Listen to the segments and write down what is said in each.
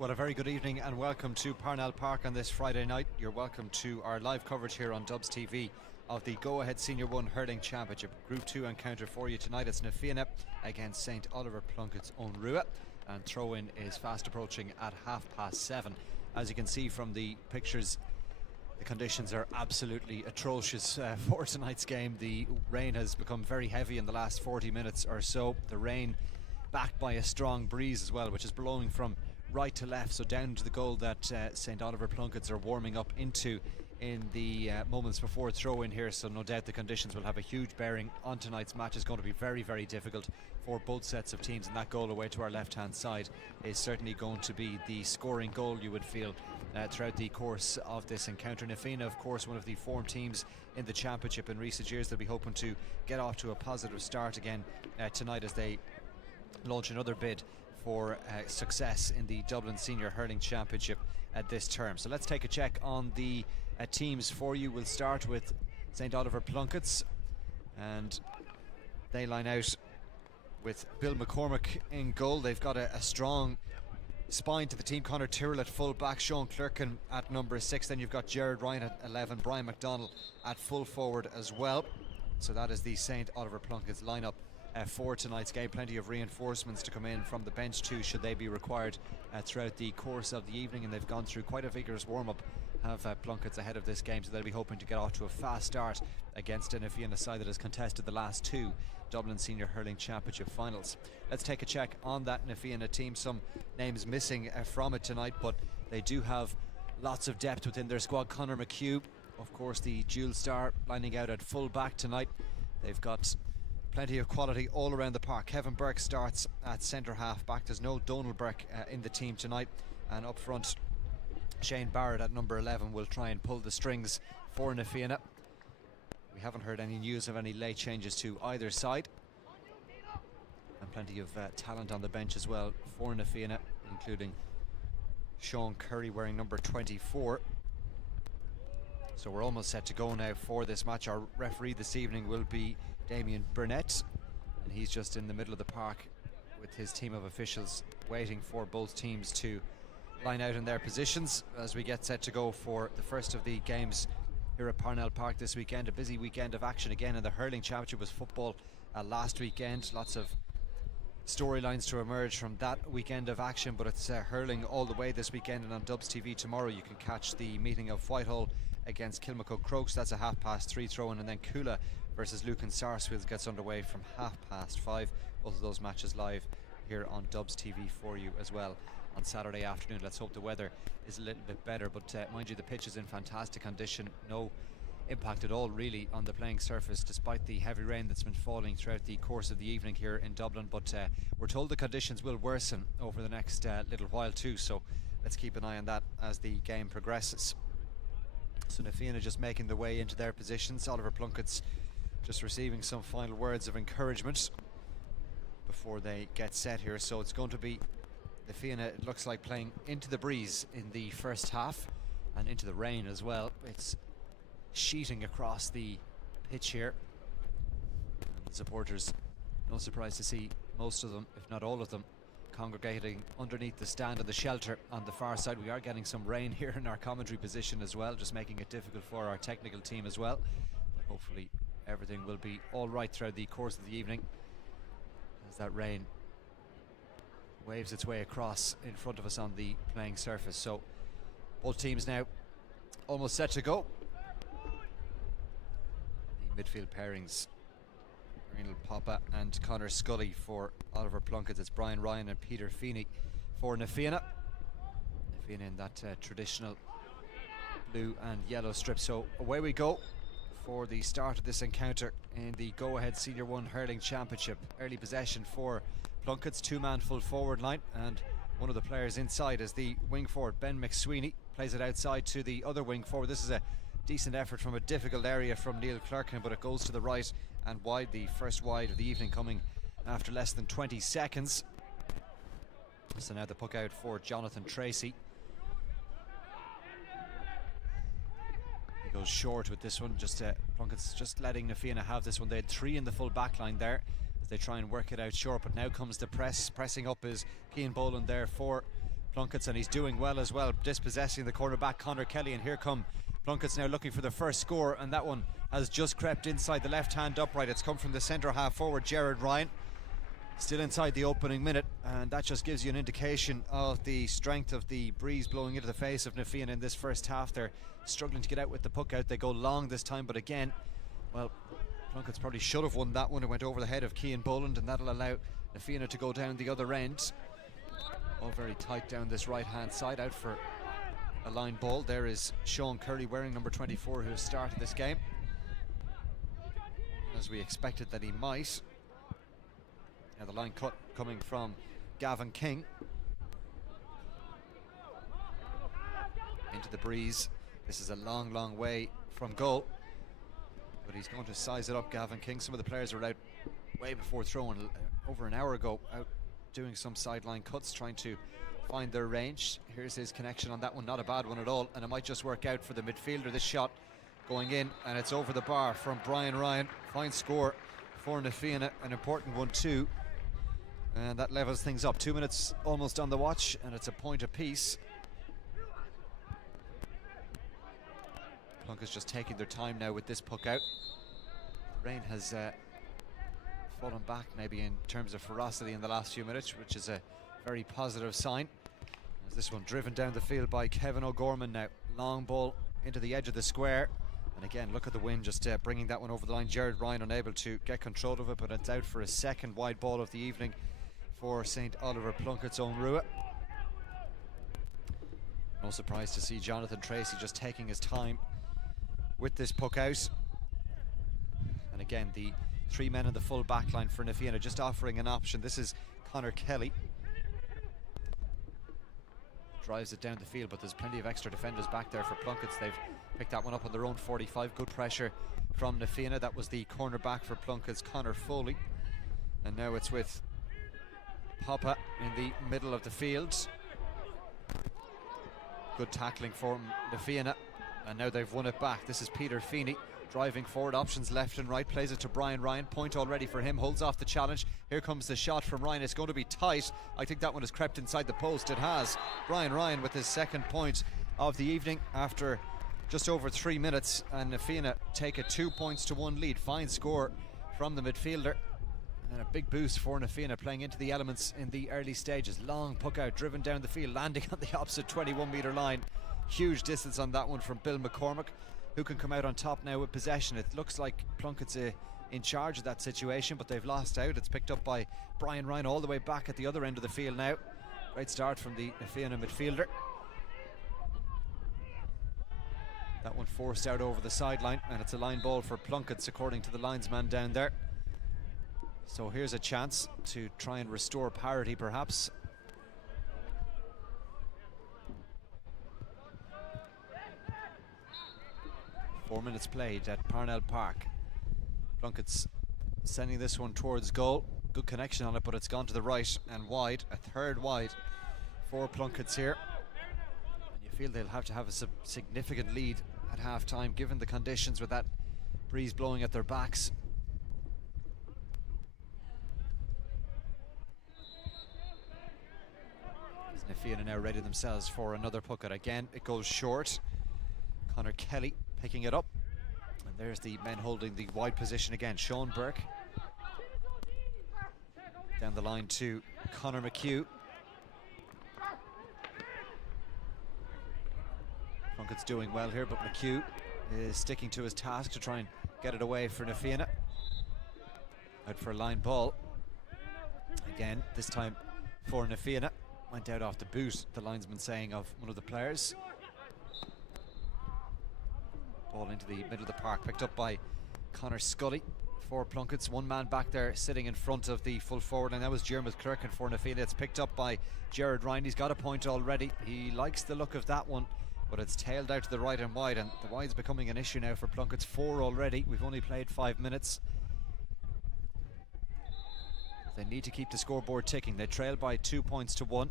Well, a very good evening and welcome to Parnell Park on this Friday night. You're welcome to our live coverage here on Dubs TV of the Go Ahead Senior 1 Hurling Championship. Group 2 encounter for you tonight. It's Fianna against St Oliver Plunkett's own Rua, and throw-in is fast approaching at 7:30. As you can see from the pictures, the conditions are absolutely atrocious for tonight's game. The rain has become very heavy in the last 40 minutes or so. The rain backed by a strong breeze as well, which is blowing from right to left, so down to the goal that St Oliver Plunketts are warming up into in the moments before throw-in here. So no doubt the conditions will have a huge bearing on tonight's match. It's going to be very, very difficult for both sets of teams, and that goal away to our left-hand side is certainly going to be the scoring goal, you would feel, throughout the course of this encounter. Fianna, of course, one of the form teams in the championship in recent years. They'll be hoping to get off to a positive start again tonight as they launch another bid for success in the Dublin Senior Hurling Championship at this term. So let's take a check on the teams for you. We'll start with St Oliver Plunketts, and they line out with Bill McCormick in goal. They've got a strong spine to the team. Conor Tyrrell at full back, Sean Clerkin at number 6. Then you've got Jared Ryan at 11, Brian McDonald at full forward as well. So that is the St Oliver Plunketts lineup for tonight's game. Plenty of reinforcements to come in from the bench too, should they be required throughout the course of the evening, and they've gone through quite a vigorous warm-up, have Plunketts ahead of this game, so they'll be hoping to get off to a fast start against an Fianna side that has contested the last two Dublin Senior Hurling Championship finals. Let's take a check on that Fianna team. Some names missing from it tonight, but they do have lots of depth within their squad. Conor McHugh, of course, the dual star, lining out at full back tonight. They've got plenty of quality all around the park. Kevin Burke starts at centre half back. There's no Donald Burke in the team tonight, and up front Shane Barrett at number 11 will try and pull the strings for Fianna. We haven't heard any news of any late changes to either side, and plenty of talent on the bench as well for Fianna, including Sean Curry wearing number 24. So we're almost set to go now for this match. Our referee this evening will be Damien Burnett, and he's just in the middle of the park with his team of officials waiting for both teams to line out in their positions as we get set to go for the first of the games here at Parnell Park this weekend. A busy weekend of action again in the hurling championship. Was football last weekend. Lots of storylines to emerge from that weekend of action, but it's hurling all the way this weekend, and on Dubs TV tomorrow you can catch the meeting of Whitehall against Kilmacud Crokes. That's a 3:30 throw-in, and then Coola versus Lucan Sarsfields gets underway from 5:30. Both of those matches live here on Dubs TV for you as well on Saturday afternoon. Let's hope the weather is a little bit better, but mind you, the pitch is in fantastic condition. No impact at all really on the playing surface, despite the heavy rain that's been falling throughout the course of the evening here in Dublin. But we're told the conditions will worsen over the next little while too, so let's keep an eye on that as the game progresses. So Fianna just making the way into their positions. Oliver Plunkett's just receiving some final words of encouragement before they get set here. So it's going to be Fianna, it looks like, playing into the breeze in the first half and into the rain as well. It's sheeting across the pitch here, and the supporters, no surprise to see most of them, if not all of them, congregating underneath the stand of the shelter on the far side. We are getting some rain here in our commentary position as well, just making it difficult for our technical team as well. But hopefully everything will be all right throughout the course of the evening as that rain waves its way across in front of us on the playing surface. So both teams now almost set to go. The midfield pairings: Renal Papa and Conor Scully for Oliver Plunkett. It's Brian Ryan and Peter Feeney for Fianna. Fianna in that traditional blue and yellow strip. So away we go for the start of this encounter in the Go Ahead Senior 1 Hurling Championship. Early possession for Plunkett's two-man full forward line, and one of the players inside is the wing forward Ben McSweeney. Plays it outside to the other wing forward. This is a decent effort from a difficult area from Neil Clerkin, but it goes to the right and wide. The first wide of the evening coming after less than 20 seconds. So now the puck out for Jonathan Tracy. He goes short with this one. Just Plunkett's just letting Fianna have this one. They had three in the full back line there as they try and work it out short, but now comes the press. Pressing up is Cian Boland there for Plunkett's, and he's doing well as well, dispossessing the cornerback Conor Kelly. And here come Plunkett's now looking for the first score, and that one has just crept inside the left hand upright. It's come from the centre half forward Jared Ryan, still inside the opening minute, and that just gives you an indication of the strength of the breeze blowing into the face of Na Fianna in this first half. They're struggling to get out with the puck out. They go long this time, but again, well, Plunkett's probably should have won that one. It went over the head of Cian Boland, and that'll allow Na Fianna to go down the other end. All very tight down this right hand side, out for a line ball. There is Sean Curry wearing number 24, who has started this game, as we expected that he might. Now the line cut coming from Gavin King into the breeze. This is a long way from goal, but he's going to size it up, Gavin King. Some of the players were out way before throwing, over an hour ago, out doing some sideline cuts, trying to find their range. Here's his connection on that one, not a bad one at all, and it might just work out for the midfielder. This shot going in, and it's over the bar from Brian Ryan. Fine score for Na Fianna, an important one too, and that levels things up. 2 minutes almost on the watch, and it's a point apiece. Plunkett's just taking their time now with this puck out. Rain has fallen back maybe in terms of ferocity in the last few minutes, which is a very positive sign. As this one driven down the field by Kevin O'Gorman now. Long ball into the edge of the square, and again, look at the wind just bringing that one over the line. Jared Ryan unable to get control of it, but it's out for a second wide ball of the evening for St. Oliver Plunkett's own Rua. No surprise to see Jonathan Tracy just taking his time with this puck out. And again, the three men in the full back line for Na Fianna just offering an option. This is Conor Kelly. Drives it down the field, but there's plenty of extra defenders back there for Plunkett's. They've picked that one up on their own 45. Good pressure from Na Fianna. That was the cornerback for Plunkett's, Conor Foley. And now it's with Papa in the middle of the field. Good tackling for Na Fianna, and now they've won it back. This is Peter Feeney driving forward, options left and right, plays it to Brian Ryan. Point already for him, holds off the challenge. Here comes the shot from Ryan. It's going to be tight. I think that one has crept inside the post. It has. Brian Ryan with his second point of the evening after just over 3 minutes, and Na Fianna take a 2-1 lead. Fine score from the midfielder, and a big boost for Na Fianna, playing into the elements in the early stages. Long puck out, driven down the field, landing on the opposite 21-metre line. Huge distance on that one from Bill McCormick, who can come out on top now with possession. It looks like Plunkett's in charge of that situation, but they've lost out. It's picked up by Brian Ryan all the way back at the other end of the field now. Great start from the Na Fianna midfielder. That one forced out over the sideline, and it's a line ball for Plunkett's, according to the linesman down there. So here's a chance to try and restore parity, perhaps. Four minutes played at Parnell Park. Plunkett's sending this one towards goal. Good connection on it, but it's gone to the right and wide. A third wide for Plunkett's here. And you feel they'll have to have a significant lead at half time, given the conditions with that breeze blowing at their backs. As Na Fianna now ready themselves for another puck out. Again, it goes short. Conor Kelly picking it up, and there's the men holding the wide position again. Sean Burke down the line to Conor McHugh. Plunkett's doing well here, but McHugh is sticking to his task to try and get it away for Na Fianna. Out for a line ball again, this time for Na Fianna. Went out off the boot, the linesman saying, of one of the players. Ball into the middle of the park, picked up by Conor Scully for Plunkett's. One man back there sitting in front of the full forward, and that was Jeremy Clerkin for Na Fianna. It's picked up by Jared Ryan. He's got a point already. He likes the look of that one, but it's tailed out to the right and wide, and the wide's becoming an issue now for Plunkett's. 4 already. We've only played 5 minutes. They need to keep the scoreboard ticking. They trail by 2-1.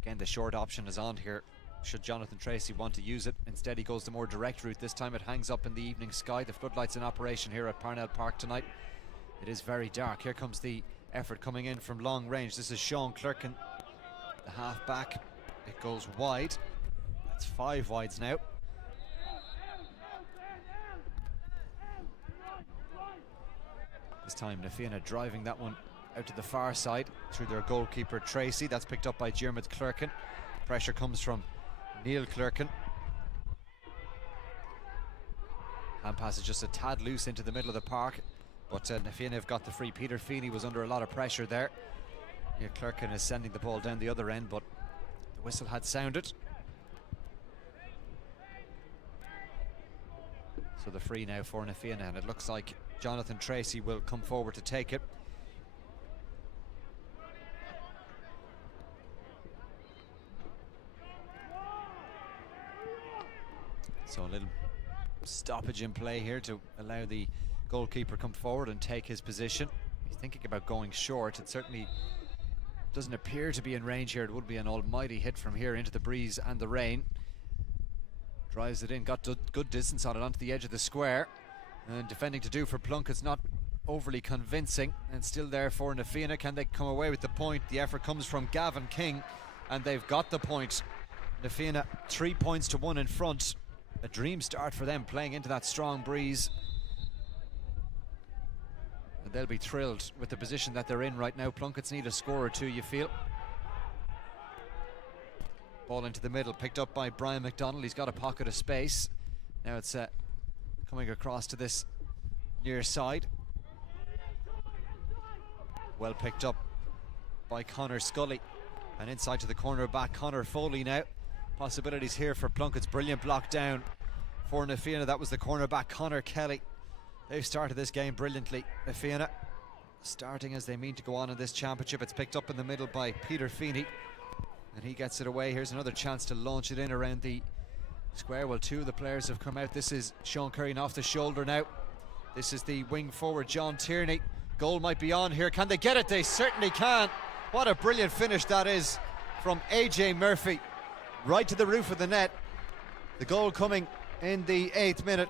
Again, the short option is on here, should Jonathan Tracy want to use it. Instead, he goes the more direct route. This time it hangs up in the evening sky. The floodlights in operation here at Parnell Park tonight. It is very dark. Here comes the effort coming in from long range. This is Sean Clerkin The half back, it goes wide. That's 5 wides now. This time Fianna driving that one out to the far side through their goalkeeper Tracy. That's picked up by Diarmuid Clerkin. Pressure comes from Neil Clerkin. Hand pass is just a tad loose into the middle of the park, but Fianna have got the free. Peter Feeney was under a lot of pressure there. Yeah, Clerkin is sending the ball down the other end, but the whistle had sounded. So the free now for Fianna, and it looks like Jonathan Tracy will come forward to take it. So a little stoppage in play here to allow the goalkeeper come forward and take his position. He's thinking about going short. It certainly doesn't appear to be in range here. It would be an almighty hit from here into the breeze and the rain. Drives it in, got good distance on it onto the edge of the square. And defending to do for Plunkett's not overly convincing, and still there for Fianna. Can they come away with the point? The effort comes from Gavin King, and they've got the point. Fianna 3 points to 1 in front. A dream start for them, playing into that strong breeze. And they'll be thrilled with the position that they're in right now. Plunkett's need a score or two, you feel. Ball into the middle, picked up by Brian McDonald. He's got a pocket of space. Now it's coming across to this near side. Well picked up by Connor Scully. And inside to the corner back, Connor Foley now. Possibilities here for Plunkett's. Brilliant block down for Fianna. That was the cornerback Connor Kelly. They've started this game brilliantly. Fianna starting as they mean to go on in this championship. It's picked up in the middle by Peter Feeney, and he gets it away. Here's another chance to launch it in around the square. Well, 2 of the players have come out. This is Sean Curry off the shoulder now. This is the wing forward John Tierney. Goal might be on here. Can they get it? They certainly can. What a brilliant finish that is from AJ Murphy. Right to the roof of the net. The goal coming in the 8th minute,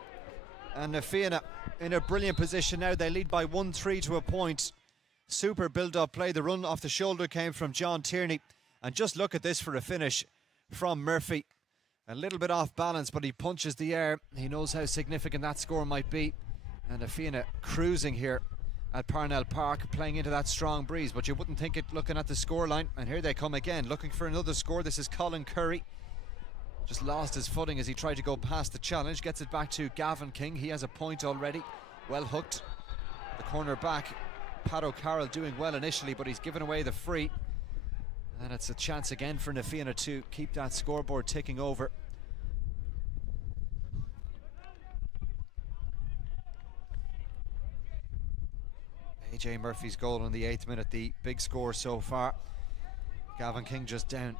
and Fianna in a brilliant position now. They lead by 1-3 to a point. Super build-up play. The run off the shoulder came from John Tierney, and just look at this for a finish from Murphy. A little bit off balance, but he punches the air. He knows how significant that score might be, and Fianna cruising here at Parnell Park, playing into that strong breeze, but you wouldn't think it looking at the scoreline. And here they come again, looking for another score. This is Colin Curry. Just lost his footing as he tried to go past the challenge. Gets it back to Gavin King. He has a point already. Well hooked. The corner back, Pat O'Carroll, doing well initially, but he's given away the free. And it's a chance again for Fianna to keep that scoreboard ticking over. AJ Murphy's goal in the 8th minute, the big score so far. Gavin King just down,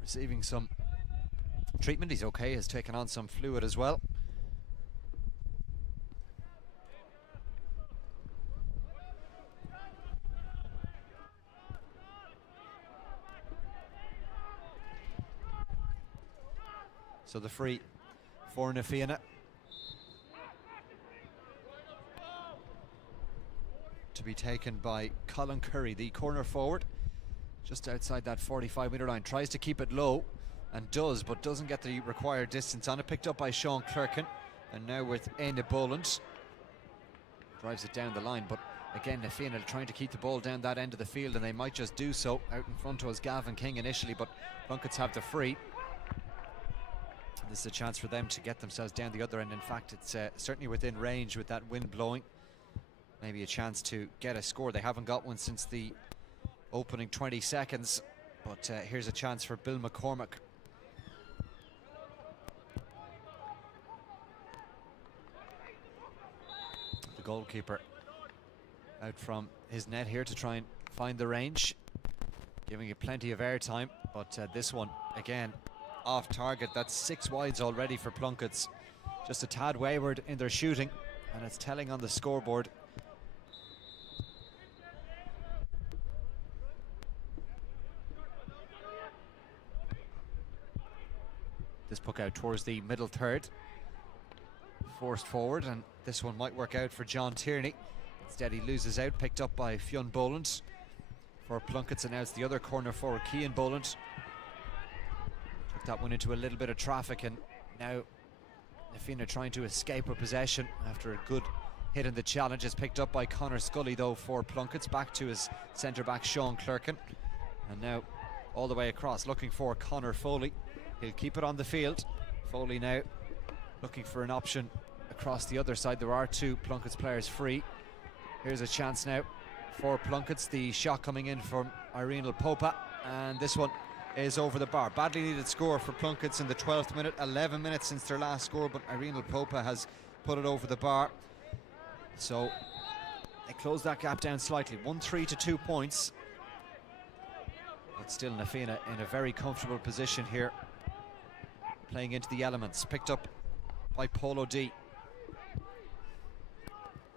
receiving some treatment. He's okay, has taken on some fluid as well. So the free for Fianna. To be taken by Colin Curry, the corner forward, just outside that 45-metre line. Tries to keep it low, and does, but doesn't get the required distance on it. Picked up by Sean Clerkin, and now with Éine Boland. Drives it down the line, but again Fianna trying to keep the ball down that end of the field, and they might just do so. Out in front was Gavin King initially, but Plunkett's have the free. This is a chance for them to get themselves down the other end. In fact, it's certainly within range with that wind blowing. Maybe a chance to get a score. They haven't got one since the opening 20 seconds, but here's a chance for Bill McCormick. The goalkeeper out from his net here to try and find the range, giving it plenty of airtime, but this one again off target. That's 6 wides already for Plunkett's. Just a tad wayward in their shooting, and it's telling on the scoreboard. This puck out towards the middle third, forced forward, and this one might work out for John Tierney. Instead he loses out, picked up by Fionn Boland. for Plunkett's, and now it's the other corner forward, Cian Boland. Took that one into a little bit of traffic, and now Fianna trying to escape with possession after a good hit in the challenge. Is picked up by Conor Scully though for Plunkett's, back to his centre back Sean Clerkin, and now all the way across looking for Conor Foley. He'll keep it on the field. Foley now looking for an option across the other side. There are two Plunkett's players free. Here's a chance now for Plunkett's. The shot coming in from Irene Popa, and this one is over the bar. Badly needed score for Plunkett's in the 12th minute. 11 minutes since their last score, but Irene Popa has put it over the bar. So they close that gap down slightly. 1-3 to 2 points. But still Fianna in a very comfortable position here, playing into the elements. Picked up by Paul O'D.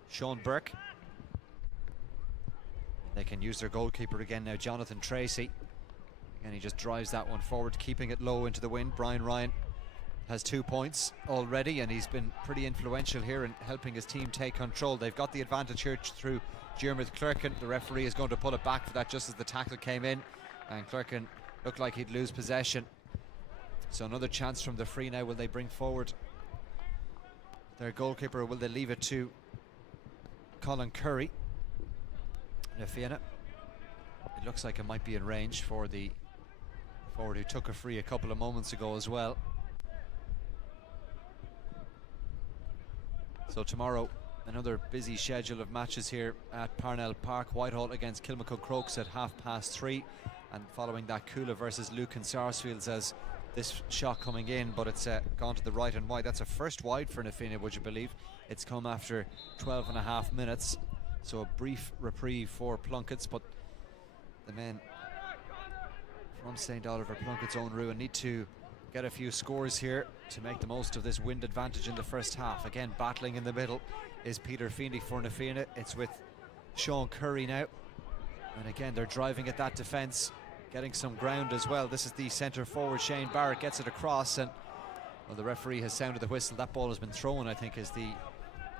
Sean Burke. They can use their goalkeeper again now, Jonathan Tracy. And he just drives that one forward, keeping it low into the wind. Brian Ryan has 2 points already, and he's been pretty influential here in helping his team take control. They've got the advantage here through Diarmuid Clerkin. The referee is going to pull it back for that just as the tackle came in, and Clerkin looked like he'd lose possession. So another chance from the free now. Will they bring forward their goalkeeper, or will they leave it to Colin Curry? Fianna, it looks like it might be in range for the forward who took a free a couple of moments ago as well. So tomorrow, another busy schedule of matches here at Parnell Park. Whitehall against Kilmacud Crokes at 3:30, and following that Coola versus Lucan Sarsfields, as this shot coming in, but it's gone to the right and wide. That's a first wide for Fianna, would you believe? It's come after 12.5 minutes, so a brief reprieve for Plunkett's, but the men from St. Oliver, Plunkett's own ruin, need to get a few scores here to make the most of this wind advantage in the first half. Again, battling in the middle is Peter Feeney for Fianna. It's with Sean Curry now, and again they're driving at that defence, getting some ground as well. This is the centre forward, Shane Barrett, gets it across, and well, the referee has sounded the whistle. That ball has been thrown, I think, is the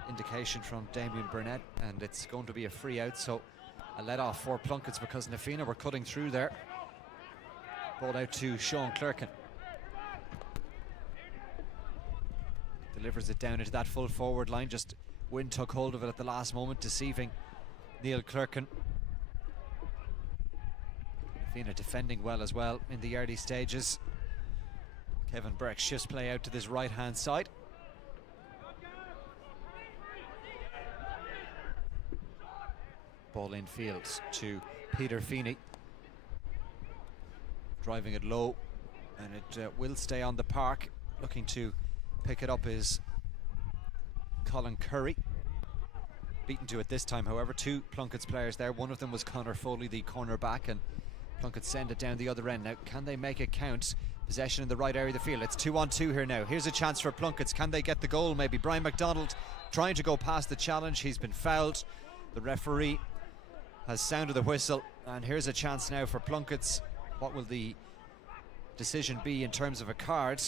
indication from Damien Burnett, and it's going to be a free out, so a let off for Plunkett's because Fianna were cutting through there. Ball out to Sean Clerkin. Delivers it down into that full forward line. Just wind took hold of it at the last moment, deceiving Neil Clerkin. Fianna defending well as well in the early stages. Kevin Burke shifts play out to this right hand side. Ball in field to Peter Feeney, driving it low, and it will stay on the park. Looking to pick it up is Colin Curry. Beaten to it this time, however. Two Plunkett's players there. One of them was Conor Foley, the cornerback, and Plunkett send it down the other end. Now, can they make it count? Possession in the right area of the field. It's 2-on-2 here now. Here's a chance for Plunkett's. Can they get the goal? Maybe Brian McDonald trying to go past the challenge. He's been fouled. The referee has sounded the whistle, and here's a chance now for Plunkett's. What will the decision be in terms of a card?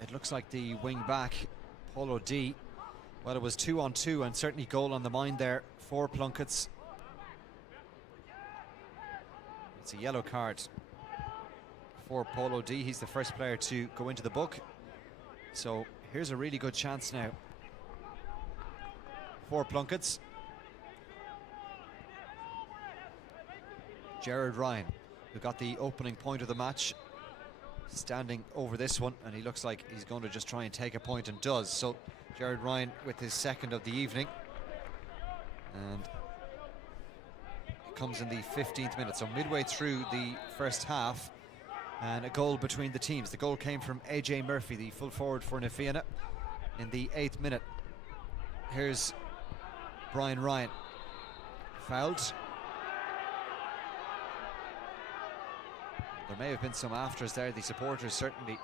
It looks like the wing back, Paul O'D. Well, it was 2-on-2, and certainly goal on the mind there for Plunkett's. It's a yellow card for Paul O'D. He's the first player to go into the book. So here's a really good chance now for Plunkett's. Gerard Ryan, who got the opening point of the match, standing over this one, and he looks like he's going to just try and take a point, and does. So Gerard Ryan with his second of the evening, and it comes in the 15th minute, so midway through the first half, and a goal between the teams. The goal came from AJ Murphy, the full forward for Fianna, in the 8th minute. Here's Brian Ryan, fouled. There may have been some afters there. The supporters certainly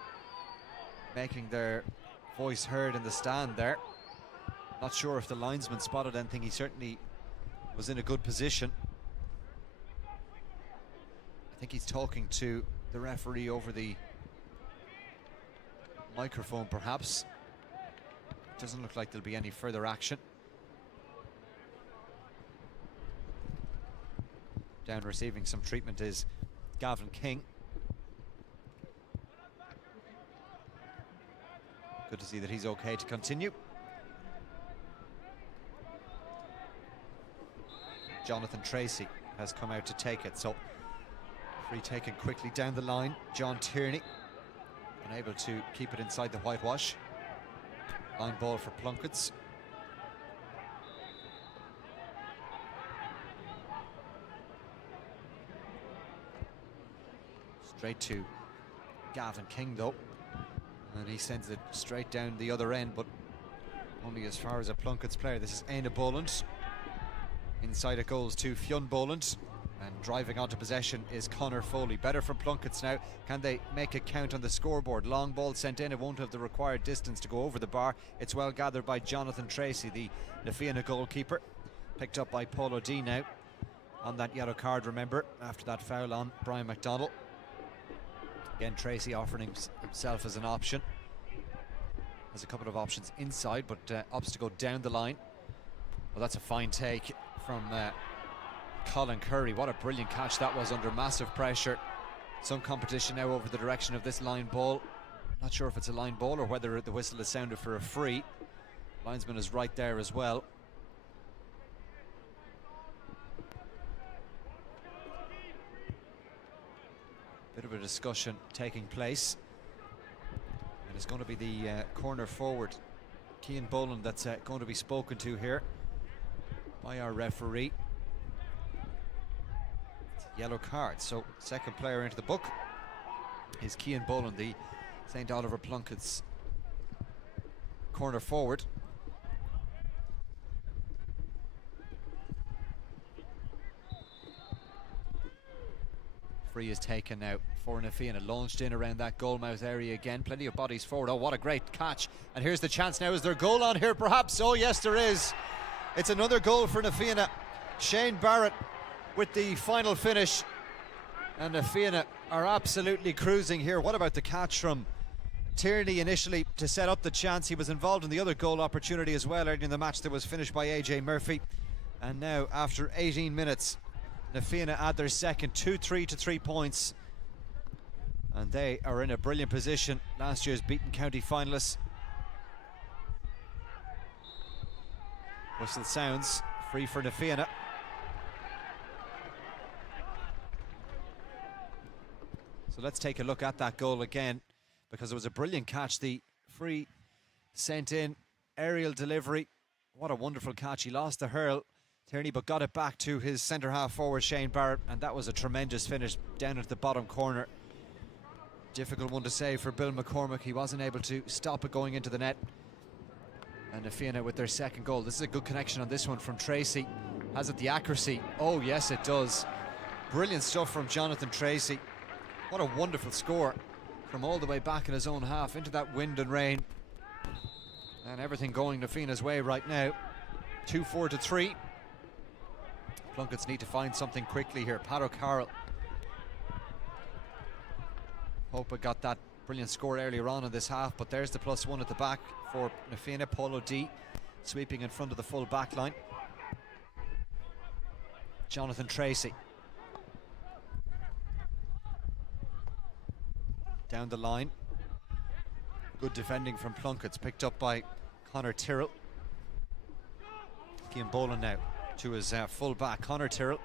making their voice heard in the stand there. Not sure if the linesman spotted anything. He certainly was in a good position. I think he's talking to the referee over the microphone, perhaps. Doesn't look like there'll be any further action. Down receiving some treatment is Gavin King. Good to see that he's okay to continue. Jonathan Tracy has come out to take it, so free taken quickly down the line. John Tierney unable to keep it inside the whitewash. Line ball for Plunkett's. Straight to Gavin King though, and he sends it straight down the other end, but only as far as a Plunkett's player. This is Éanna Boland. Inside it goes to Fionn Boland, and driving onto possession is Conor Foley. Better from Plunkett's now. Can they make it count on the scoreboard? Long ball sent in. It won't have the required distance to go over the bar. It's well gathered by Jonathan Tracy, the Fianna goalkeeper. Picked up by Paul O'Dea now on that yellow card, remember, after that foul on Brian McDonnell. Again, Tracy offering himself as an option. There's a couple of options inside, but opts to go down the line. Well, that's a fine take from Colin Curry. What a brilliant catch that was under massive pressure. Some competition now over the direction of this line ball. Not sure if it's a line ball or whether the whistle is sounded for a free. Linesman is right there as well. Bit of a discussion taking place, and it's going to be the corner forward Cian Boland that's going to be spoken to here by our referee. It's a yellow card, so second player into the book is Cian Boland, the St. Oliver Plunkett's corner forward. Free is taken now for Fianna, launched in around that goalmouth area again. Plenty of bodies forward. Oh, what a great catch. And here's the chance now. Is there a goal on here perhaps? Oh yes, there is. It's another goal for Fianna. Shane Barrett with the final finish, and Fianna are absolutely cruising here. What about the catch from Tierney initially to set up the chance? He was involved in the other goal opportunity as well earlier in the match that was finished by AJ Murphy. And now after 18 minutes Fianna add their second, 2-3 to 3 points, and they are in a brilliant position. Last year's beaten county finalists. Whistle sounds, free for Fianna. So let's take a look at that goal again, because it was a brilliant catch. The free sent in, aerial delivery. What a wonderful catch. He lost the hurl, Tierney, but got it back to his centre half forward Shane Barrett, and that was a tremendous finish down at the bottom corner. Difficult one to save for Bill McCormick. He wasn't able to stop it going into the net. And Fianna with their second goal. This is a good connection on this one from Tracy. Has it the accuracy? Oh yes, it does. Brilliant stuff from Jonathan Tracy. What a wonderful score from all the way back in his own half into that wind and rain, and everything going Fianna's way right now. 2-4 to 3. Plunkett's need to find something quickly here. Pat O'Carroll. Hope got that brilliant score earlier on in this half, but there's the +1 at the back for Fianna. Paul O'Dea sweeping in front of the full back line. Jonathan Tracy down the line. Good defending from Plunkett's, picked up by Conor Tyrrell. Cian Boland now to his full back, Conor Tyrrell.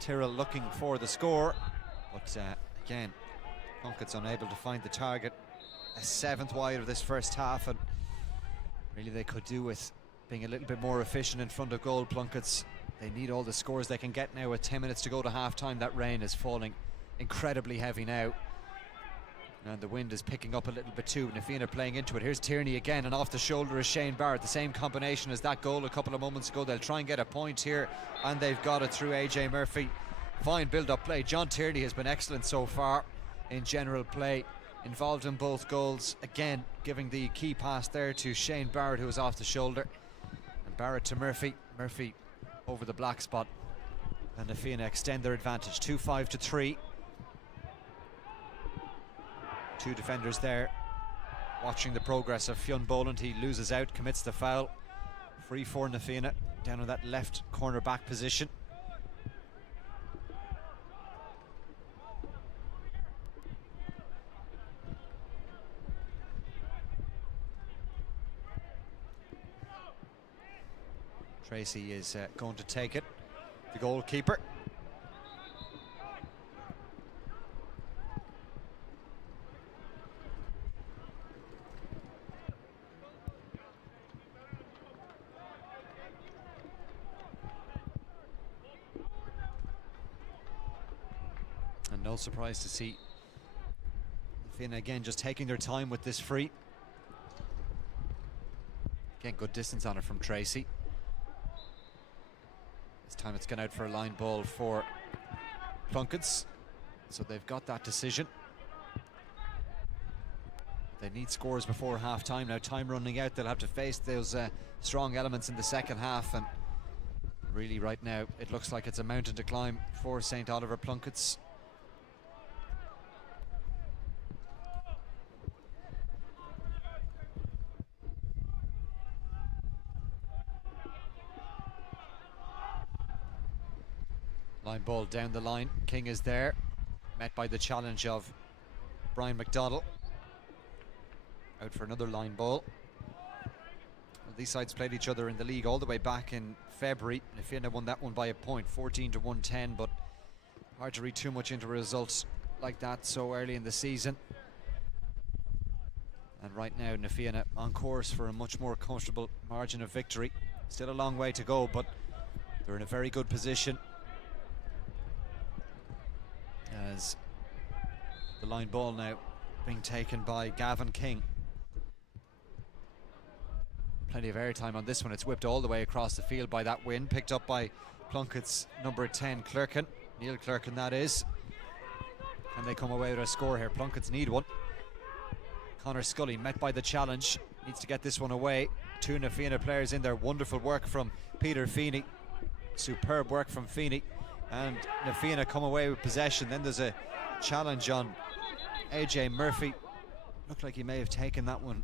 Tyrrell looking for the score, but again, Plunkett's unable to find the target. A 7th wide of this first half, and really they could do with being a little bit more efficient in front of goal. Plunkett's, they need all the scores they can get now with 10 minutes to go to half time. That rain is falling incredibly heavy now, and the wind is picking up a little bit too. Fianna playing into it. Here's Tierney again, and off the shoulder is Shane Barrett. The same combination as that goal a couple of moments ago. They'll try and get a point here, and they've got it through AJ Murphy. Fine build-up play. John Tierney has been excellent so far in general play, involved in both goals. Again, giving the key pass there to Shane Barrett, who was off the shoulder, and Barrett to Murphy. Murphy over the black spot, and Fianna extend their advantage. 2-5 to 3. Two defenders there watching the progress of Fionn Boland. He loses out, commits the foul. Free for Fianna down in that left corner back position. Tracy is going to take it, the goalkeeper. And no surprise to see Fianna again just taking their time with this free. Again, good distance on it from Tracy. This time it's gone out for a line ball for Plunkett. So they've got that decision. They need scores before half time. Now time running out, they'll have to face those strong elements in the second half, and really right now it looks like it's a mountain to climb for St. Oliver Plunkett. Line ball down the line. King is there, met by the challenge of Brian McDonald. Out for another line ball. Well, these sides played each other in the league all the way back in February. Fianna won that one by a point, 14 to 110, but hard to read too much into results like that so early in the season. And right now, Fianna on course for a much more comfortable margin of victory. Still a long way to go, but they're in a very good position. As the line ball now being taken by Gavin King. Plenty of airtime on this one. It's whipped all the way across the field by that win, picked up by Plunkett's number 10, Clerkin. Neil Clerkin, that is. Can they come away with a score here? Plunkett's need one. Connor Scully met by the challenge, needs to get this one away. Two Fianna players in there. Wonderful work from Peter Feeney. Superb work from Feeney. And Fianna come away with possession. Then there's a challenge on AJ Murphy. Looked like he may have taken that one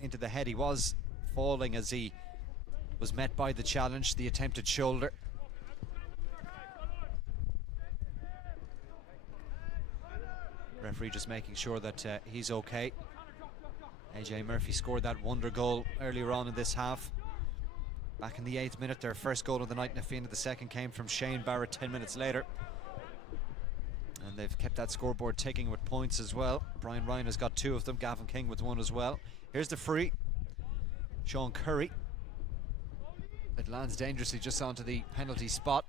into the head. He was falling as he was met by the challenge, the attempted shoulder. Referee just making sure that he's okay. AJ Murphy scored that wonder goal earlier on in this half. Back in the 8th minute, their first goal of the night in Fianna. The second came from Shane Barrett 10 minutes later. And they've kept that scoreboard ticking with points as well. Brian Ryan has got 2 of them, Gavin King with 1 as well. Here's the free. Sean Curry. It lands dangerously just onto the penalty spot.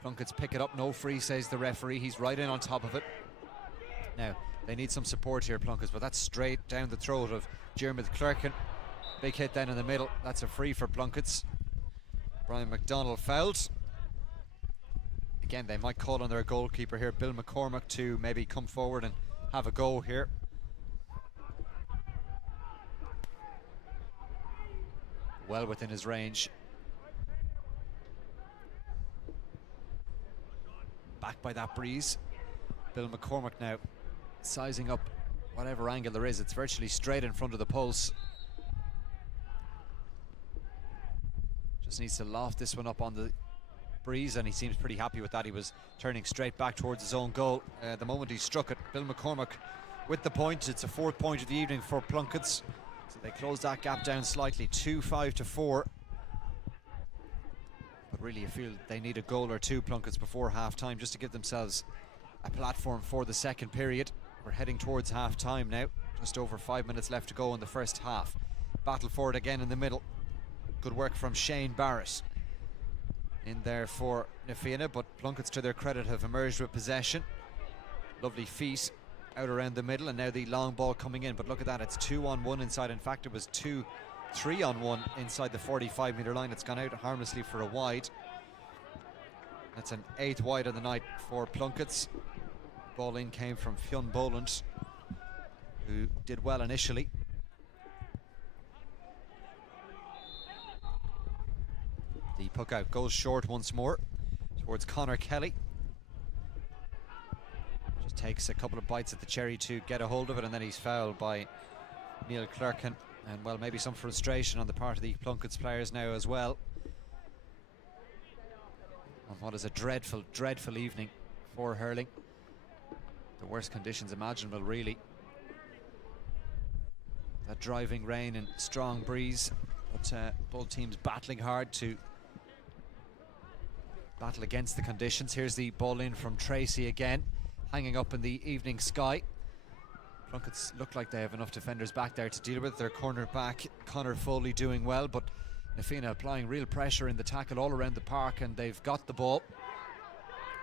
Plunkett's pick it up, no free, says the referee. He's right in on top of it. Now, they need some support here, Plunkett's, but that's straight down the throat of Jeremy Clerkin. Big hit then in the middle. That's a free for Plunkett's. Brian McDonald fouled. Again, they might call on their goalkeeper here, Bill McCormack, to maybe come forward and have a go here. Well within his range. Back by that breeze. Bill McCormack now sizing up whatever angle there is. It's virtually straight in front of the post. Just needs to loft this one up on the breeze, and he seems pretty happy with that. He was turning straight back towards his own goal. The moment he struck it, Bill McCormack with the point. It's a 4th point of the evening for Plunkett's. So they close that gap down slightly, 2-5 to 4. But really, you feel they need a goal or two, Plunkett's, before half-time, just to give themselves a platform for the second period. We're heading towards half-time now. Just over 5 minutes left to go in the first half. Battle for it again in the middle. Good work from Shane Barrett in there for Fianna, but Plunkett's, to their credit, have emerged with possession. Lovely feet out around the middle, and now the long ball coming in, but look at that, it's 2-on-1 inside. In fact, it was 3-on-1 inside the 45-metre line. It's gone out harmlessly for a wide. That's an 8th wide of the night for Plunkett's. Ball in came from Fionn Boland, who did well initially. The puck out goes short once more towards Connor Kelly. Just takes a couple of bites at the cherry to get a hold of it, and then he's fouled by Neil Clerkin. And well, maybe some frustration on the part of the Plunkett's players now as well. On what is a dreadful, dreadful evening for hurling. The worst conditions imaginable, really. That driving rain and strong breeze But both teams battling hard to battle against the conditions. Here's the ball in from Tracy again, hanging up in the evening sky. Plunkett look like they have enough defenders back there to deal with. Their corner back, Conor Foley, doing well, but Na Fianna applying real pressure in the tackle all around the park, and they've got the ball.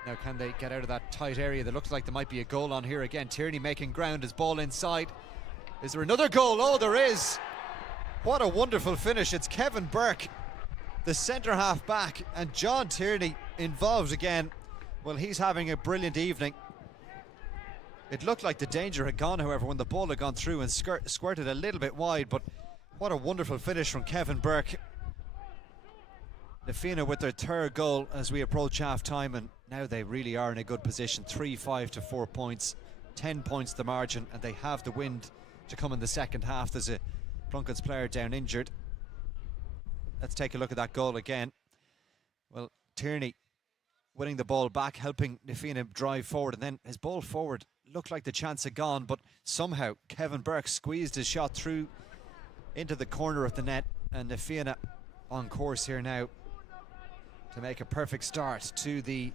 Now can they get out of that tight area? There looks like there might be a goal on here again. Tierney making ground, his ball inside. Is there another goal? Oh, there is. What a wonderful finish. It's Kevin Burke, the centre half back, and John Tierney involved again. Well, he's having a brilliant evening. It looked like the danger had gone, however, when the ball had gone through and squirted a little bit wide, but what a wonderful finish from Kevin Burke. Na Fianna with their third goal as we approach half-time, and now they really are in a good position. 3-5 to 4 points, 10 points the margin, and they have the wind to come in the second half. There's a Plunkett's player down injured. Let's take a look at that goal again. Well, Tierney winning the ball back, helping Na Fianna drive forward, and then his ball forward looked like the chance had gone, but somehow Kevin Burke squeezed his shot through into the corner of the net, and Na Fianna on course here now to make a perfect start to the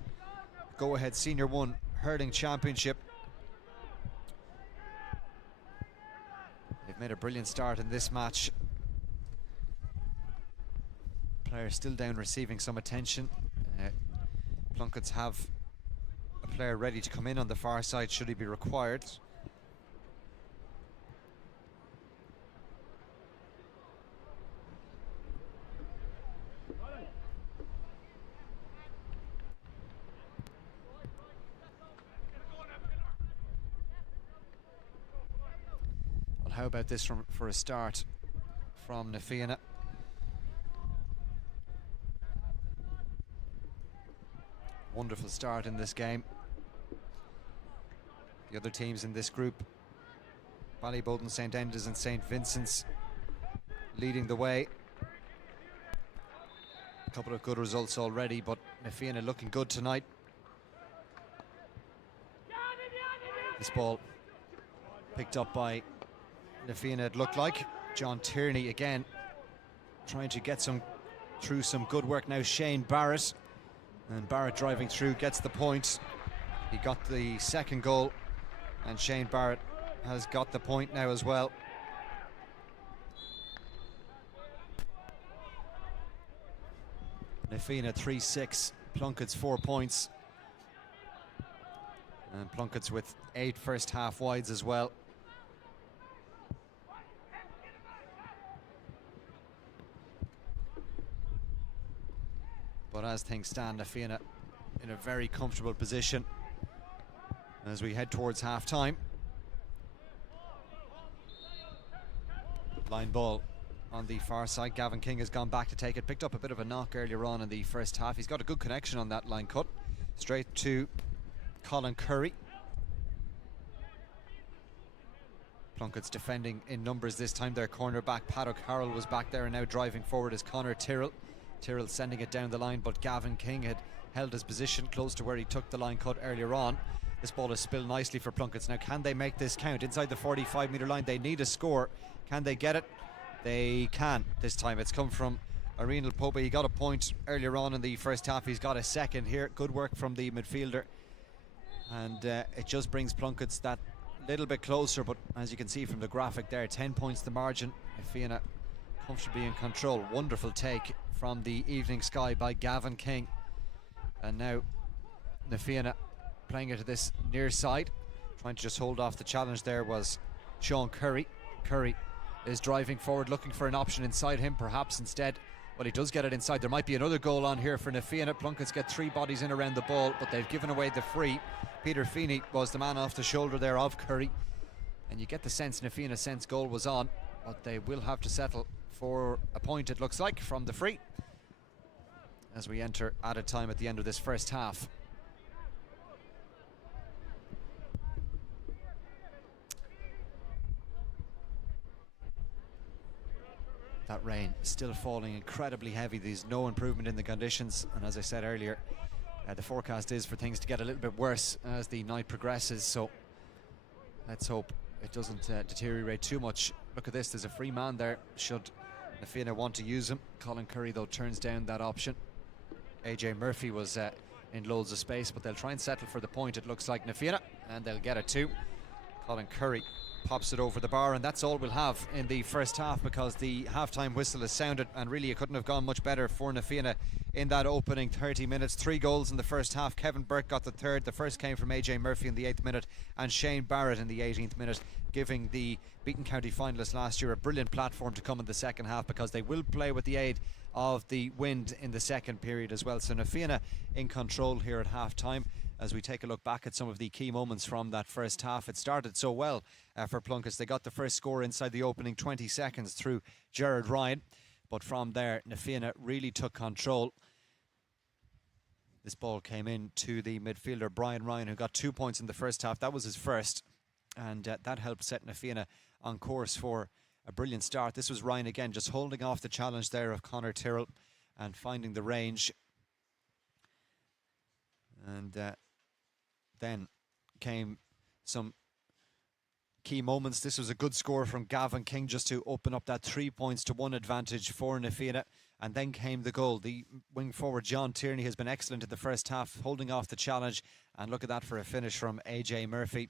go-ahead Senior 1 Hurling Championship. They've made a brilliant start in this match. Players still down, receiving some attention. Plunketts have a player ready to come in on the far side should he be required. Well, how about this for a start from Na Fianna? Wonderful start in this game. The other teams in this group, Ballyboden, St Enda's and St Vincent's, leading the way. A couple of good results already, but Na Fianna looking good tonight. This ball picked up by Na Fianna, it looked like. John Tierney again trying to get through some good work now. Shane Barrett. And Barrett driving through, gets the point. He got the second goal, and Shane Barrett has got the point now as well. Na Fianna 3-6, Plunkett's 4 points. And Plunkett's with 8 first half wides as well. But as things stand, Na Fianna in a very comfortable position as we head towards half-time. Line ball on the far side. Gavin King has gone back to take it. Picked up a bit of a knock earlier on in the first half. He's got a good connection on that line cut. Straight to Colin Curry. Plunkett's defending in numbers this time. Their cornerback Paddock Harrell was back there, and now driving forward is Conor Tyrrell. Tyrrell sending it down the line, but Gavin King had held his position close to where he took the line cut earlier on. This ball is spilled nicely for Plunkett's. Now can they make this count? Inside the 45-metre line, they need a score. Can they get it? They can this time. It's come from Arenal Pope. He got a point earlier on in the first half. He's got a second here. Good work from the midfielder. And it just brings Plunkett's that little bit closer, but as you can see from the graphic there, 10 points the margin. Fianna comfortably in control. Wonderful take from the evening sky by Gavin King. And now Na Fianna playing it to this near side. Trying to just hold off the challenge there was Sean Curry. Curry is driving forward, looking for an option inside him, perhaps instead. Well, he does get it inside. There might be another goal on here for Na Fianna. Plunkett's get 3 bodies in around the ball, but they've given away the free. Peter Feeney was the man off the shoulder there of Curry. And you get the sense Na Fianna sense goal was on, but they will have to settle for a point, it looks like, from the free as we enter added time at the end of this first half. That rain still falling incredibly heavy. There's no improvement in the conditions, and as I said earlier, the forecast is for things to get a little bit worse as the night progresses, so let's hope it doesn't deteriorate too much. Look at this, there's a free man there. Should Na Fianna want to use him. Colin Curry, though, turns down that option. AJ Murphy was in loads of space, but they'll try and settle for the point, it looks like, Na Fianna, and they'll get it too. Colin Curry pops it over the bar, and that's all we'll have in the first half, because the half-time whistle has sounded, and really it couldn't have gone much better for Na Fianna in that opening 30 minutes. 3 goals in the first half. Kevin Burke got the third. The first came from AJ Murphy in the 8th minute, and Shane Barrett in the 18th minute, giving the Beaton County finalists last year a brilliant platform to come in the second half, because they will play with the aid of the wind in the second period as well. So Na Fianna in control here at half-time. As we take a look back at some of the key moments from that first half, it started so well for Plunkett. They got the first score inside the opening 20 seconds through Gerard Ryan, but from there Na Fianna really took control. This ball came in to the midfielder Brian Ryan, who got 2 points in the first half. That was his first, and that helped set Na Fianna on course for a brilliant start. This was Ryan again, just holding off the challenge there of Conor Tyrrell and finding the range. And then came some key moments. This was a good score from Gavin King, just to open up that 3 points to 1 advantage for Na Fianna. And then came the goal. The wing forward John Tierney has been excellent in the first half, holding off the challenge. And look at that for a finish from AJ Murphy.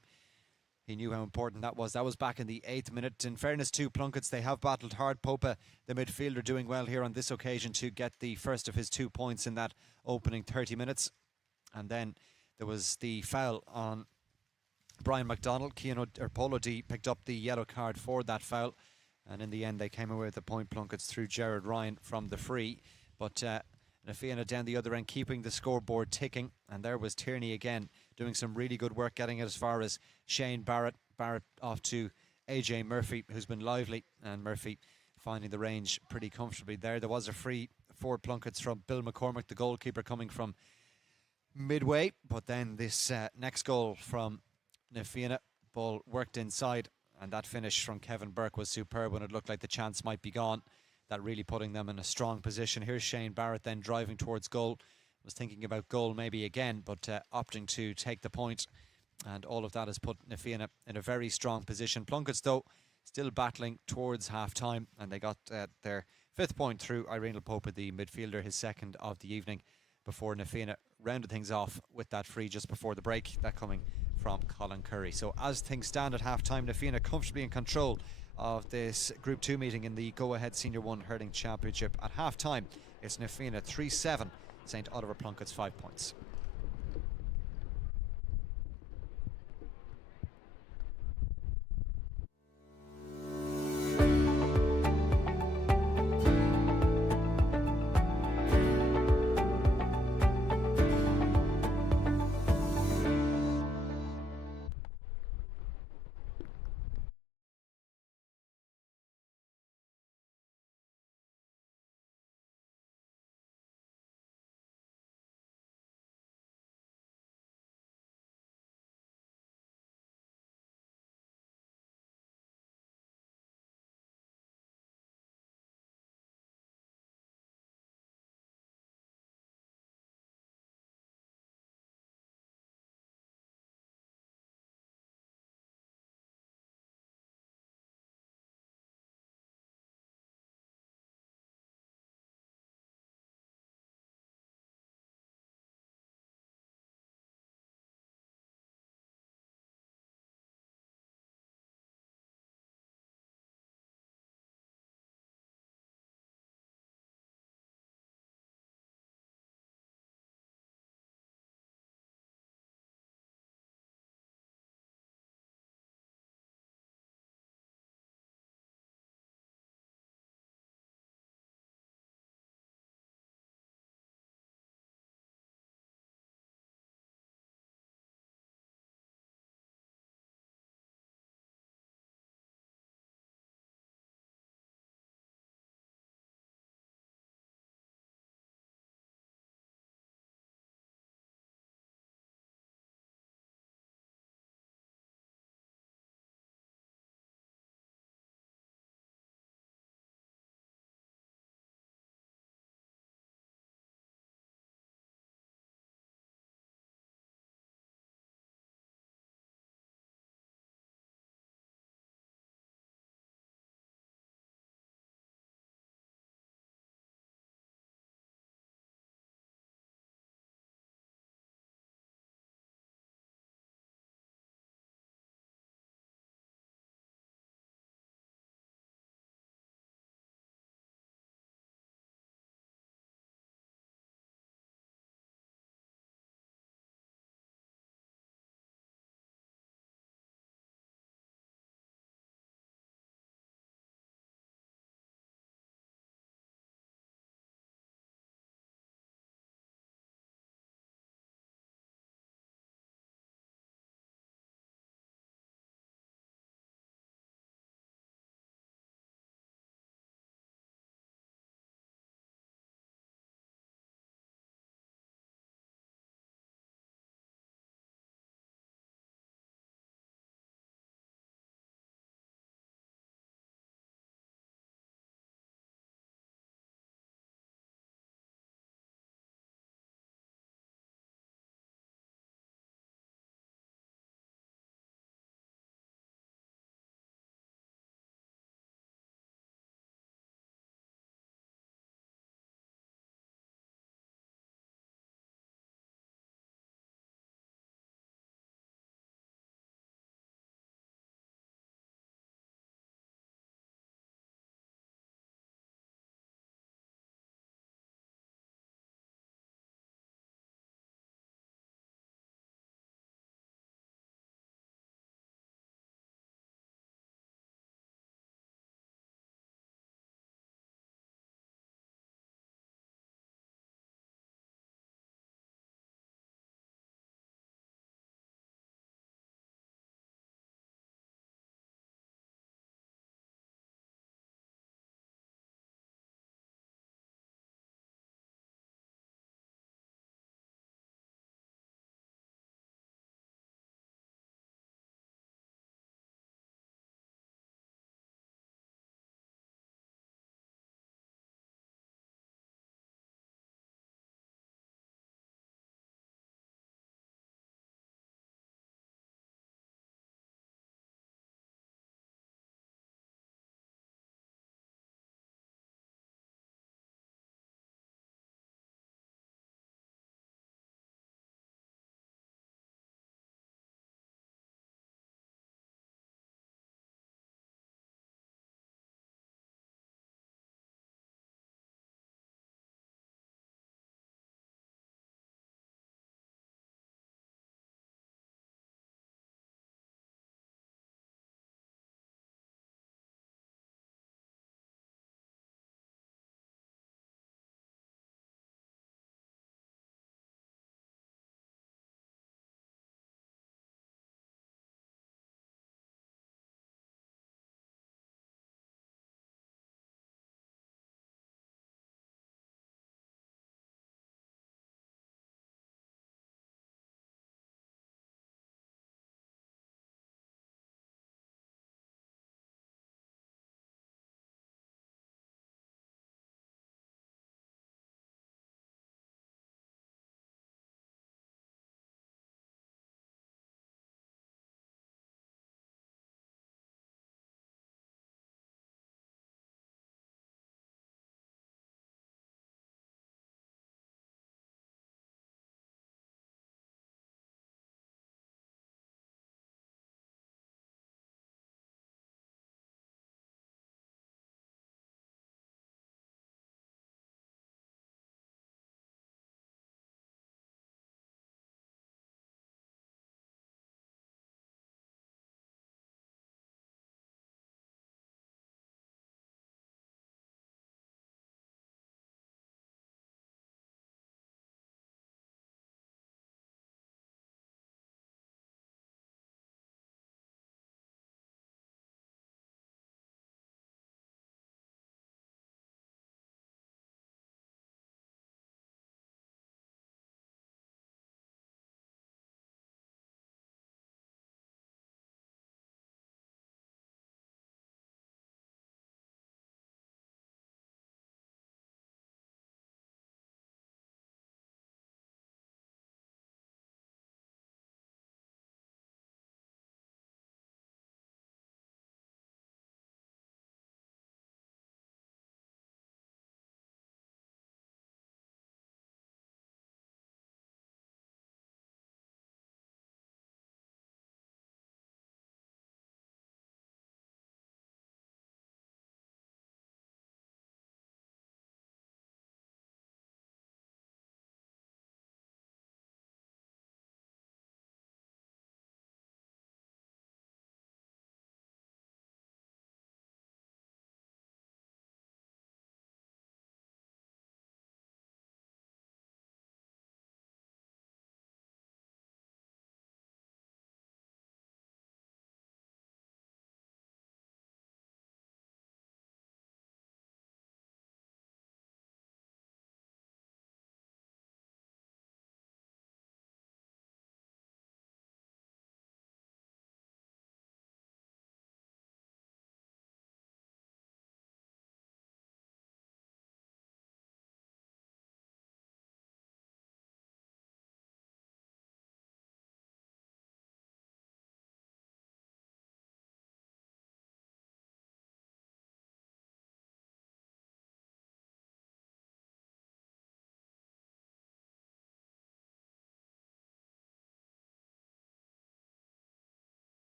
He knew how important that was. That was back in the 8th minute. In fairness to Plunkett's, they have battled hard. Popa, the midfielder, doing well here on this occasion to get the first of his 2 points in that opening 30 minutes. And then there was the foul on Brian McDonald. Polo D picked up the yellow card for that foul, and in the end they came away with the point, Plunkett's, through Gerard Ryan from the free. But Na Fianna down the other end, keeping the scoreboard ticking, and there was Tierney again doing some really good work, getting it as far as Shane Barrett. Barrett off to AJ Murphy, who's been lively, and Murphy finding the range pretty comfortably there. There was a free for Plunkett's from Bill McCormick, the goalkeeper, coming from midway, but then this next goal from Na Fianna, ball worked inside, and that finish from Kevin Burke was superb when it looked like the chance might be gone. That really putting them in a strong position. Here's Shane Barrett then driving towards goal. Was thinking about goal maybe again, but opting to take the point, and all of that has put Na Fianna in a very strong position. Plunkett's, though, still battling towards half-time, and they got their 5th point through Irene Popa, the midfielder, his 2nd of the evening, before Na Fianna rounded things off with that free just before the break, that coming from Colin Curry. So as things stand at half-time, Na Fianna comfortably in control of this Group 2 meeting in the Go-Ahead Senior 1 Hurling Championship. At half-time, it's Na Fianna 3-7, St Oliver Plunkett's 5 points.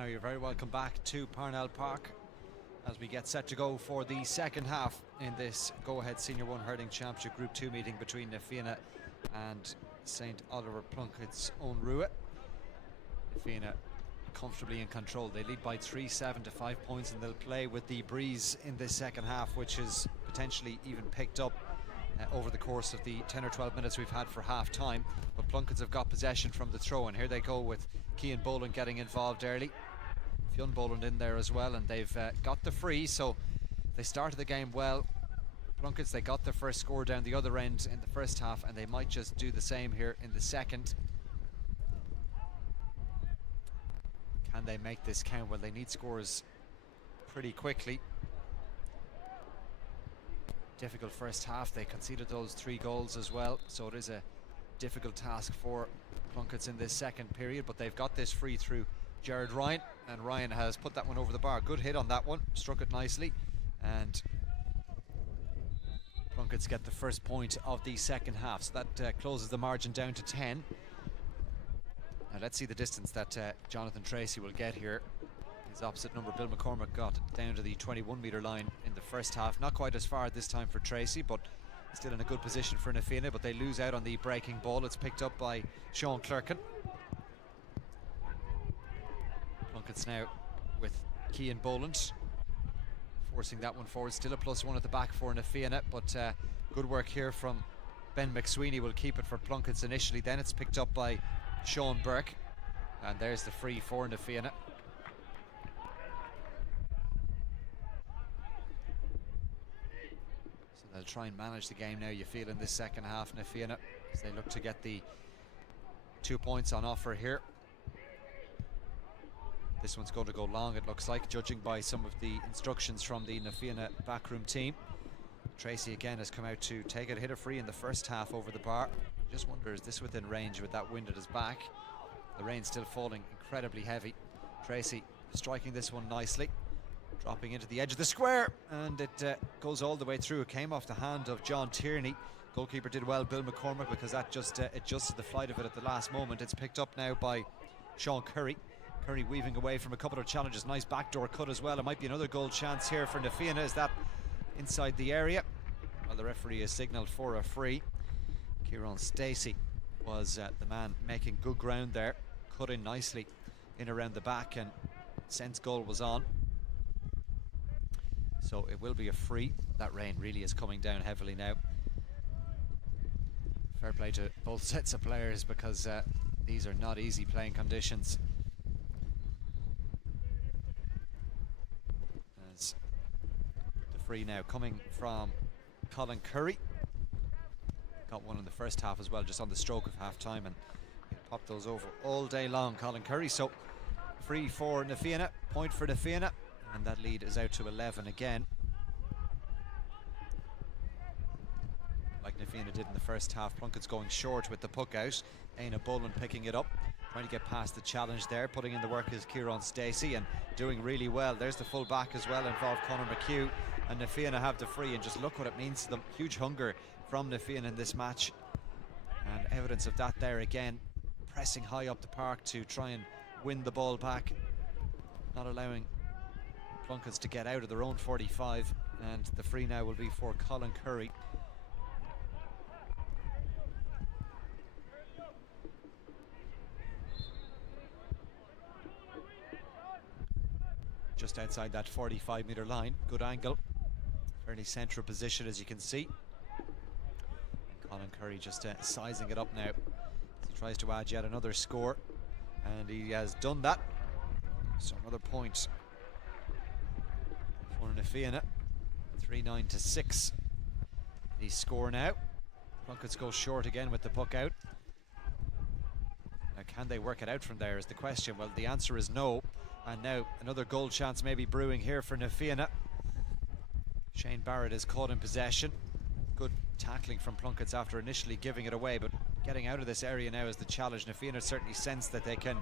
Now you're very welcome back to Parnell Park as we get set to go for the second half in this Go-Ahead Senior 1 Hurling Championship Group 2 meeting between Fianna and St. Oliver Plunkett's own Rua. Fianna comfortably in control. They lead by 3-7 to 5 points, and they'll play with the breeze in this second half, which is potentially even picked up over the course of the 10 or 12 minutes we've had for half time. But Plunkett's have got possession from the throw, and here they go with Cian Boland getting involved early. Fionn Boland in there as well, and they've got the free, so they started the game well. Plunkett's, they got their first score down the other end in the first half, and they might just do the same here in the second. Can they make this count? Well, they need scores pretty quickly. Difficult first half. They conceded those 3 goals as well, so it is a difficult task for Plunkett's in this second period, but they've got this free through Jared Ryan, and Ryan has put that one over the bar. Good hit on that one, struck it nicely, and Plunkett's get the first point of the second half, so that closes the margin down to 10. Now let's see the distance that Jonathan Tracy will get here. His opposite number, Bill McCormick, got down to the 21-metre line in the first half. Not quite as far this time for Tracy, but still in a good position for Fianna, but they lose out on the breaking ball. It's picked up by Sean Clerkin. Plunkett's now with Cian Boland, forcing that one forward. Still a +1 at the back for Fianna, but good work here from Ben McSweeney. Will keep it for Plunkett's initially, then it's picked up by Sean Burke, and there's the free for Fianna. So they'll try and manage the game now, you feel, in this second half, Fianna, as they look to get the 2 points on offer here. This one's going to go long, it looks like, judging by some of the instructions from the Fianna backroom team. Tracy again has come out to take it, hit a free in the first half over the bar. Just wonder, is this within range with that wind at his back? The rain's still falling incredibly heavy. Tracy striking this one nicely, dropping into the edge of the square, and it goes all the way through. It came off the hand of John Tierney. Goalkeeper did well, Bill McCormick, because that just adjusted the flight of it at the last moment. It's picked up now by Sean Curry. Curry weaving away from a couple of challenges. Nice backdoor cut as well. It might be another goal chance here for Fianna. Is that inside the area? Well, the referee has signalled for a free. Kieran Stacey was the man making good ground there, cut in nicely in around the back, and Sen's goal was on. So it will be a free. That rain really is coming down heavily now. Fair play to both sets of players, because these are not easy playing conditions. As the free now coming from Colin Curry. Got one in the first half as well, just on the stroke of half time, and he popped those over all day long, Colin Curry. So free for Fianna, point for Fianna, and that lead is out to 11 again. Like Fianna did in the first half, Plunkett's going short with the puck out. Éanna Boland picking it up, trying to get past the challenge there. Putting in the work is Kieran Stacey, and doing really well. There's the full back as well, involved Conor McHugh, and Fianna have the free, and just look what it means to them. Huge hunger from Fianna in this match, and evidence of that there again, pressing high up the park to try and win the ball back, not allowing Plunkett's to get out of their own 45, and the free now will be for Colin Curry. Just outside that 45-metre line, good angle, fairly central position as you can see. Colin Curry just sizing it up now as he tries to add yet another score, and he has done that. So another point for Fianna, 3-9 to 6. The score now. Plunkett's go short again with the puck out. Now, can they work it out from there is the question. Well, the answer is no. And now another goal chance maybe brewing here for Fianna. Shane Barrett is caught in possession. Good tackling from Plunkett's after initially giving it away, but getting out of this area now is the challenge. Fianna certainly sense that they can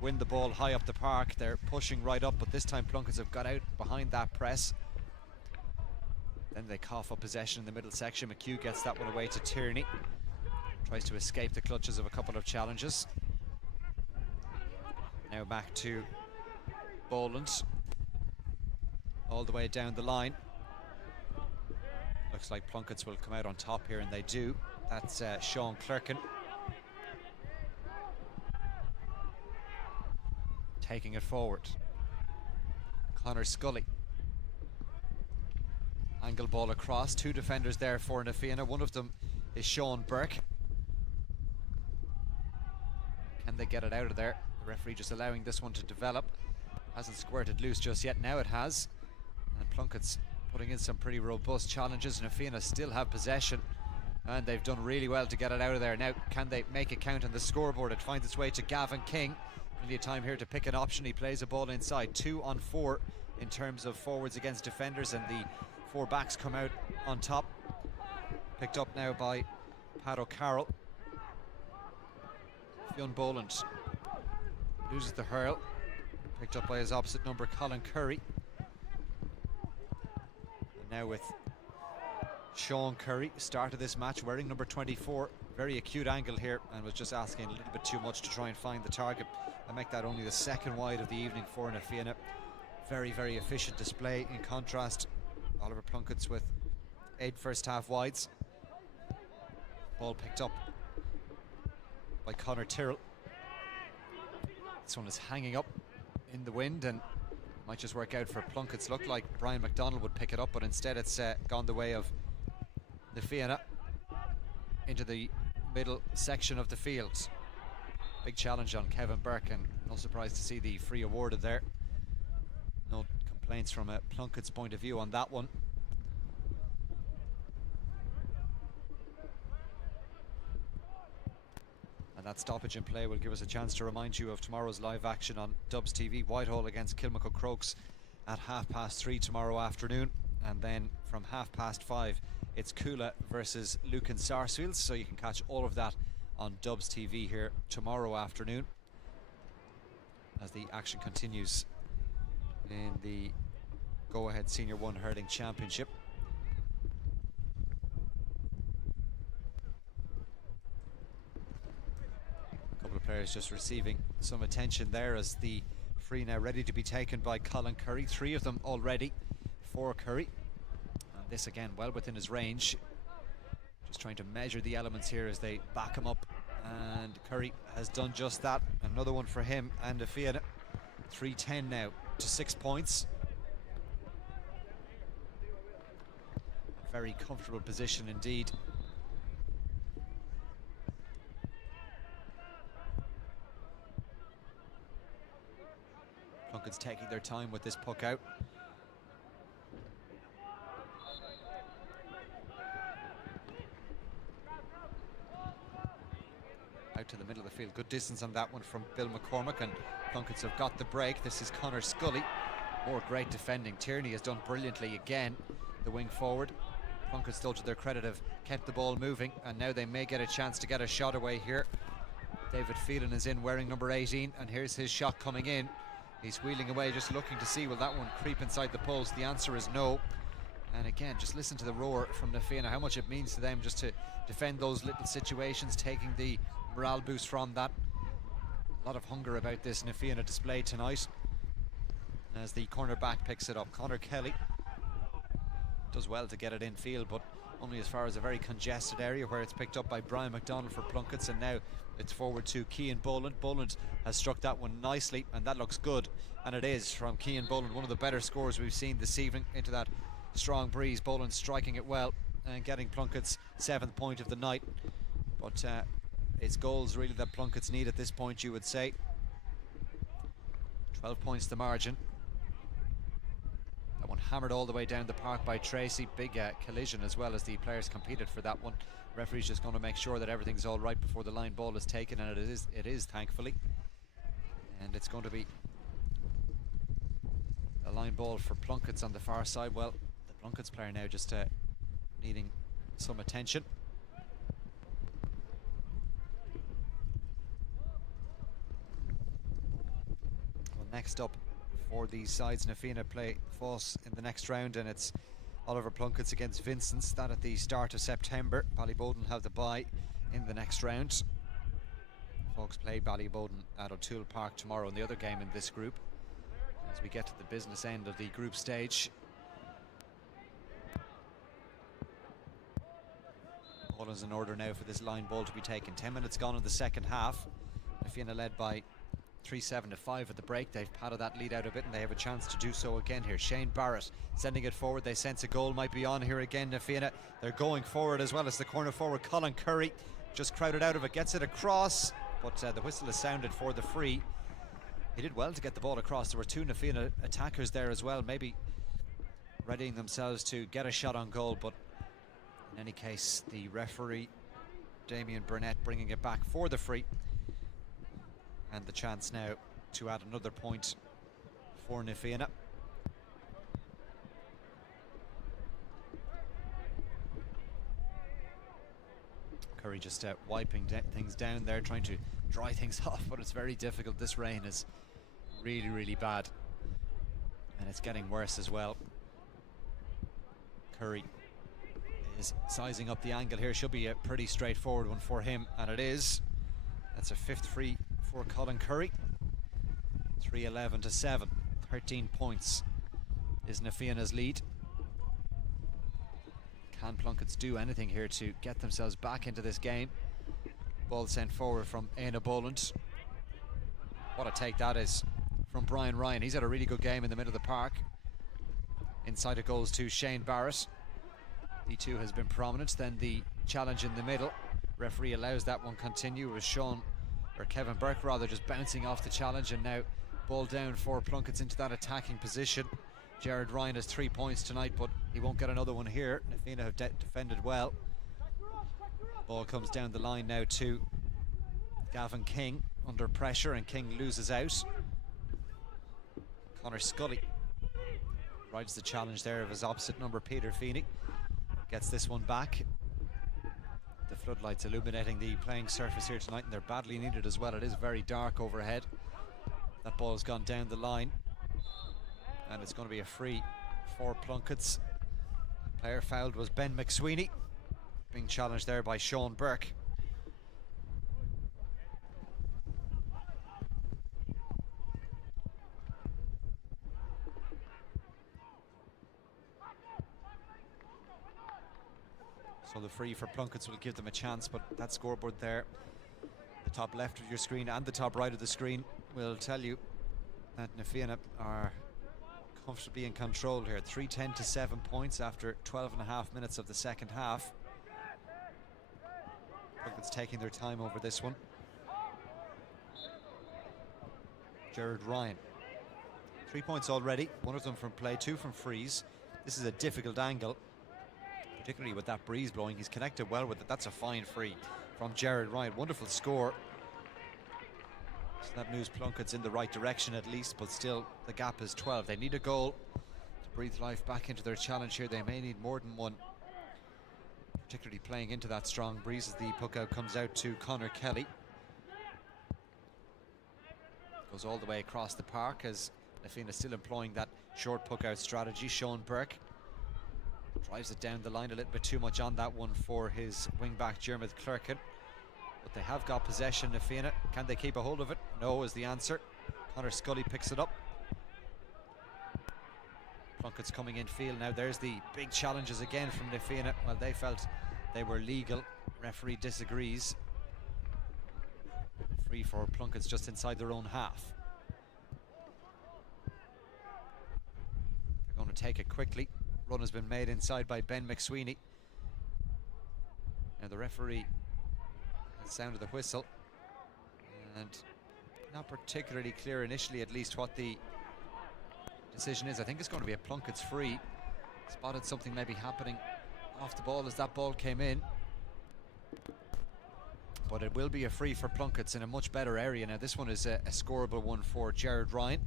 win the ball high up the park. They're pushing right up, but this time Plunkett's have got out behind that press. Then they cough up possession in the middle section. McHugh gets that one away to Tierney. Tries to escape the clutches of a couple of challenges. Now back to Boland. All the way down the line. Looks like Plunkett's will come out on top here, and they do. That's Sean Clerkin. Taking it forward. Connor Scully. Angle ball across. Two defenders there for Fianna. One of them is Sean Burke. Can they get it out of there? The referee just allowing this one to develop. Hasn't squirted loose just yet. Now it has. And Plunkett's putting in some pretty robust challenges, and Fianna still have possession. And they've done really well to get it out of there. Now, can they make it count on the scoreboard? It finds its way to Gavin King. Plenty of time here to pick an option. He plays a ball inside. 2 on 4 in terms of forwards against defenders, and the 4 backs come out on top. Picked up now by Pat O'Carroll. Fionn Boland loses the hurl. Picked up by his opposite number, Colin Curry. And now with Sean Curry, started this match wearing number 24. Very acute angle here, and was just asking a little bit too much to try and find the target. I make that only the second wide of the evening for Fianna. Very, very efficient display. In contrast, Oliver Plunkett's with 8 first half wides. Ball picked up by Conor Tyrrell. This one is hanging up in the wind and might just work out for Plunkett's. Looked like Brian McDonald would pick it up, but instead it's gone the way of Fianna into the middle section of the field. Big challenge on Kevin Burke, and no surprise to see the free awarded there. No complaints from Plunkett's point of view on that one. And that stoppage in play will give us a chance to remind you of tomorrow's live action on Dubs TV. Whitehall against Kilmacud Crokes at 3:30 tomorrow afternoon, and then from 5:30 it's Coola versus Lucan Sarsfields, so you can catch all of that on Dubs TV here tomorrow afternoon as the action continues in the Go Ahead Senior 1 Hurling Championship. A couple of players just receiving some attention there as the free now ready to be taken by Colin Curry. 3 of them already for Curry, and this again well within his range. Just trying to measure the elements here as they back him up, and Curry has done just that. Another one for him and Fianna. 3-10 now to 6 points. Very comfortable position indeed. Plunkett's taking their time with this puck out. Out to the middle of the field. Good distance on that one from Bill McCormick, and Plunkett's have got the break. This is Connor Scully. More great defending. Tierney has done brilliantly again, the wing forward. Plunkett still, to their credit, have kept the ball moving, and now they may get a chance to get a shot away here. David Phelan is in wearing number 18, and here's his shot coming in. He's wheeling away, just looking to see will that one creep inside the post. The answer is no. And again, just listen to the roar from Fianna, how much it means to them just to defend those little situations, taking the morale boost from that. A lot of hunger about this Fianna display tonight as the cornerback picks it up. Conor Kelly does well to get it in field, but only as far as a very congested area where it's picked up by Brian McDonald for Plunkett's, and now it's forward to Cian Boland. Boland has struck that one nicely, and that looks good, and it is from Cian Boland, one of the better scores we've seen this evening into that strong breeze. Boland striking it well and getting Plunkett's 7th point of the night, but it's goals really that Plunkett's need at this point, you would say. 12 points the margin. That one hammered all the way down the park by Tracy. Big collision as well as the players competed for that one. Referee's just going to make sure that everything's all right before the line ball is taken, and it is thankfully. And it's going to be a line ball for Plunkett's on the far side. Well, the Plunkett's player now just needing some attention. Well, next up for these sides, Fianna play Foss in the next round, and it's Oliver Plunkett's against Vincent's. That at the start of September. Ballyboden have the bye in the next round. Folks play Ballyboden at O'Toole Park tomorrow in the other game in this group. as we get to the business end of the group stage. All is in order now for this line ball to be taken. 10 minutes gone in the second half. Fianna led by 3-7-5 at the break. They've padded that lead out a bit, and they have a chance to do so again here. Shane Barrett sending it forward. They sense a goal might be on here again. Fianna, they're going forward as well as the corner forward. Colin Curry just crowded out of it, gets it across, but the whistle is sounded for the free. He did well to get the ball across. There were two Fianna attackers there as well, maybe readying themselves to get a shot on goal, but in any case, the referee, Damien Burnett, bringing it back for the free. And the chance now to add another point for Fianna. Curry just wiping things down there, trying to dry things off, but it's very difficult. This rain is really, really bad, and it's getting worse as well. Curry is sizing up the angle here. Should be a pretty straightforward one for him, and it is. That's a fifth free for Colin Curry. 3-11-7. 13 points is Fianna's lead. Can Plunkett's do anything here to get themselves back into this game? Ball sent forward from Éanna Boland. What a take that is from Brian Ryan. He's had a really good game in the middle of the park. Inside it goes to Shane Barrett. The two has been prominent. Then the challenge in the middle. Referee allows that one continue with Kevin Burke rather, just bouncing off the challenge, and now ball down for Plunkett's into that attacking position. Jared Ryan has 3 points tonight, but he won't get another one here. Fianna have defended well. Ball comes down the line now to Gavin King under pressure, and King loses out. Connor Scully rides the challenge there of his opposite number, Peter Feeney. Gets this one back. The floodlights illuminating the playing surface here tonight, and they're badly needed as well. It is very dark overhead. That ball's gone down the line, and it's going to be a free for Plunkett's. Player fouled was Ben McSweeney, being challenged there by Sean Burke. So the free for Plunkett's will give them a chance, but that scoreboard there, the top left of your screen and the top right of the screen, will tell you that Fianna are comfortably in control here. 3-10-7 points after 12.5 minutes of the second half. Plunkett's taking their time over this one. Jared Ryan, 3 points already, one of them from play, 2 from frees. This is a difficult angle, particularly with that breeze blowing. He's connected well with it. That's a fine free from Jared Ryan. Wonderful score. So that moves Plunkett's in the right direction at least, but still the gap is 12. They need a goal to breathe life back into their challenge here. They may need more than one, particularly playing into that strong breeze as the puck out comes out to Connor Kelly. Goes all the way across the park as Fianna still employing that short puck out strategy. Sean Burke drives it down the line a little bit too much on that one for his wing-back Jermith Clerkin. But they have got possession, Fianna. Can they keep a hold of it? No is the answer. Connor Scully picks it up. Plunkett's coming in field now. There's the big challenges again from Fianna. Well, they felt they were legal. Referee disagrees. Free for Plunkett's just inside their own half. They're going to take it quickly. Run has been made inside by Ben McSweeney. Now the referee has sounded the whistle, and not particularly clear initially, at least, what the decision is. I think it's going to be a Plunkett's free. Spotted something maybe happening off the ball as that ball came in, but it will be a free for Plunkett's in a much better area. Now this one is a scoreable one for Jared Ryan.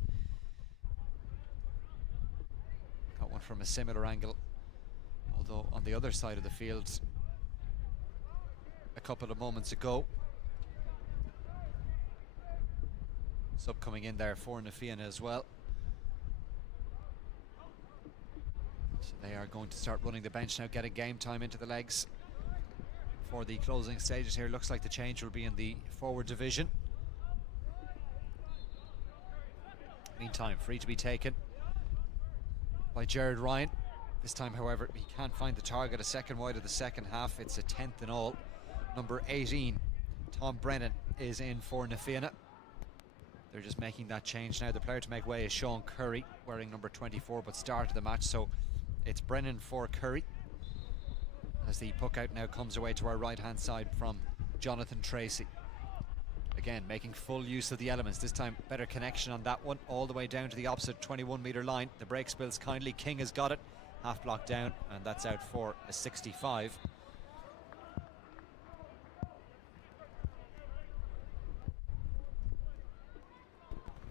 Got one from a similar angle, although on the other side of the field a couple of moments ago. Sub coming in there for Fianna as well. So they are going to start running the bench now, getting game time into the legs for the closing stages here. Looks like the change will be in the forward division. Meantime, free to be taken by Jared Ryan. This time, however, he can't find the target. A second wide of the second half. It's a 10th in all. Number 18, Tom Brennan, is in for Na Fianna. They're just making that change now. The player to make way is Sean Curry, wearing number 24, but started the match. So it's Brennan for Curry, as the puck out now comes away to our right-hand side from Jonathan Tracy. Again, making full use of the elements. This time, better connection on that one, all the way down to the opposite 21-metre line. The break spills kindly. King has got it. Half block down, and that's out for a 65.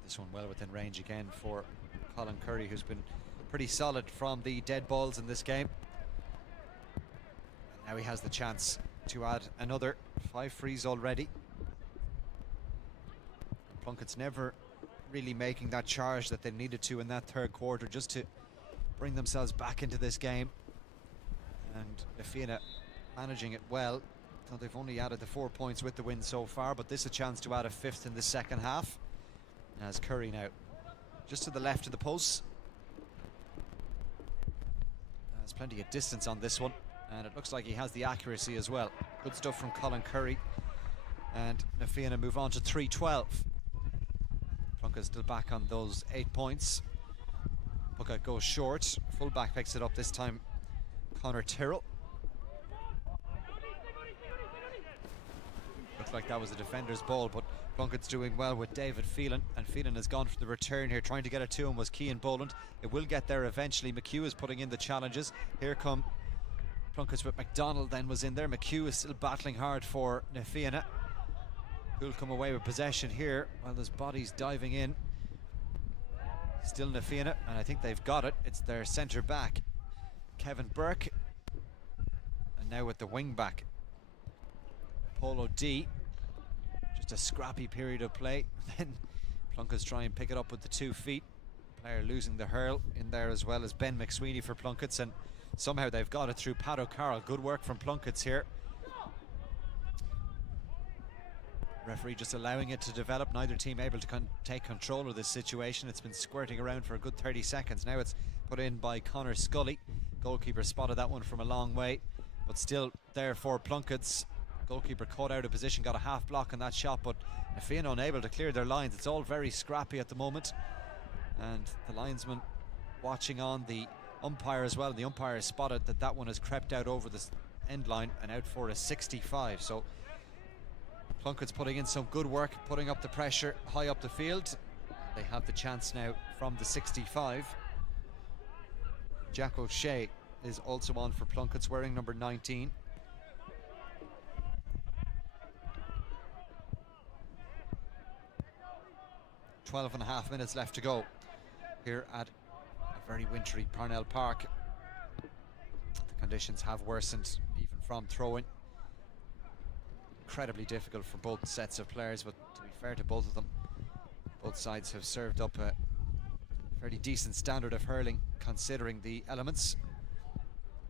This one well within range again for Colin Curry, who's been pretty solid from the dead balls in this game. And now he has the chance to add another. 5 frees already. Plunkett's never really making that charge that they needed to in that third quarter, just to bring themselves back into this game. And Fianna managing it well. So they've only added the 4 points with the win so far, but this is a chance to add a 5th in the second half. As Curry now just to the left of the post. There's plenty of distance on this one, and it looks like he has the accuracy as well. Good stuff from Colin Curry. And Na Fianna move on to 3-12. Plunkett's still back on those 8 points. Plunkett goes short. Fullback picks it up this time. Connor Tyrrell. Looks like that was a defender's ball, but Plunkett's doing well with David Phelan, and Phelan has gone for the return here. Trying to get it to him was Cian Boland. It will get there eventually. McHugh is putting in the challenges. Here come Plunkett's with McDonald, then was in there. McHugh is still battling hard for Na Fianna, who'll come away with possession here while there's bodies diving in. Still Na Fianna, and I think they've got it. It's their centre back, Kevin Burke, and now with the wing back, Paul O'D. Just a scrappy period of play. Then Plunkett's try and pick it up with the 2 feet. Player losing the hurl in there, as well as Ben McSweeney for Plunkett's, and somehow they've got it through Pat O'Carroll. Good work from Plunkett's here. Referee just allowing it to develop. Neither team able to take control of this situation. It's been squirting around for a good 30 seconds. Now it's put in by Connor Scully. Goalkeeper spotted that one from a long way, but still there for Plunkett's. Goalkeeper caught out of position, got a half block on that shot, but Na Fianna unable to clear their lines. It's all very scrappy at the moment, and the linesman watching on the umpire as well. The umpire spotted that that one has crept out over the end line and out for a 65. So Plunkett's putting in some good work, putting up the pressure high up the field. They have the chance now from the 65. Jack O'Shea is also on for Plunkett's, wearing number 19. .5 minutes left to go here at a very wintry Parnell Park. The conditions have worsened even from throwing. Incredibly difficult for both sets of players, but to be fair to both of them, both sides have served up a fairly decent standard of hurling considering the elements.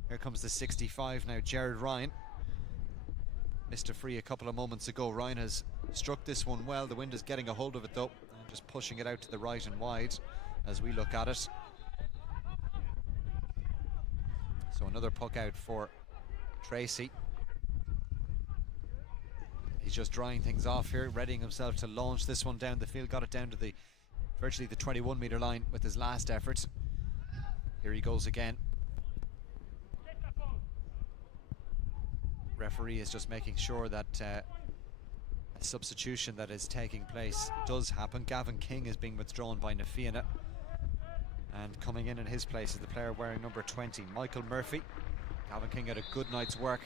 Here comes the 65 now, Jared Ryan. Missed a free a couple of moments ago. Ryan has struck this one well. The wind is getting a hold of it though, and just pushing it out to the right and wide as we look at it. So another puck out for Tracy. He's just drying things off here, readying himself to launch this one down the field. Got it down to the virtually the 21-metre line with his last effort. Here he goes again. Referee is just making sure that a substitution that is taking place does happen. Gavin King is being withdrawn by Na Fianna, and coming in his place is the player wearing number 20, Michael Murphy. Gavin King had a good night's work,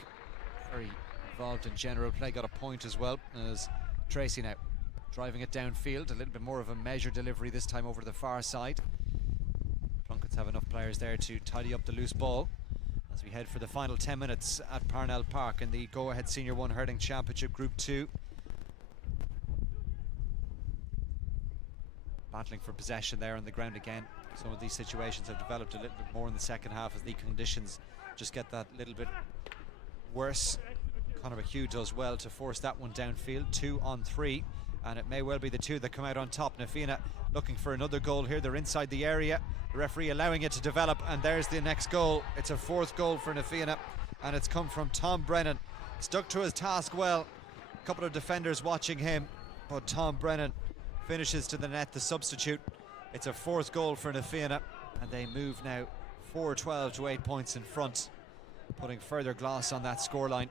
very involved in general play, got a point as well. As Tracy now driving it downfield, a little bit more of a measured delivery this time over to the far side. Plunkett's have enough players there to tidy up the loose ball as we head for the final 10 minutes at Parnell Park in the Go-Ahead Senior 1 Hurling Championship Group 2. Battling for possession there on the ground again. Some of these situations have developed a little bit more in the second half as the conditions just get that little bit worse. Conor McHugh does well to force that one downfield. 2 on 3, and it may well be the two that come out on top. Na Fianna looking for another goal here. They're inside the area, the referee allowing it to develop, and there's the next goal. It's a fourth goal for Na Fianna, and it's come from Tom Brennan. Stuck to his task well, a couple of defenders watching him, but Tom Brennan finishes to the net, the substitute. It's a fourth goal for Na Fianna, and they move now 4-12 to 8 points in front, putting further gloss on that scoreline.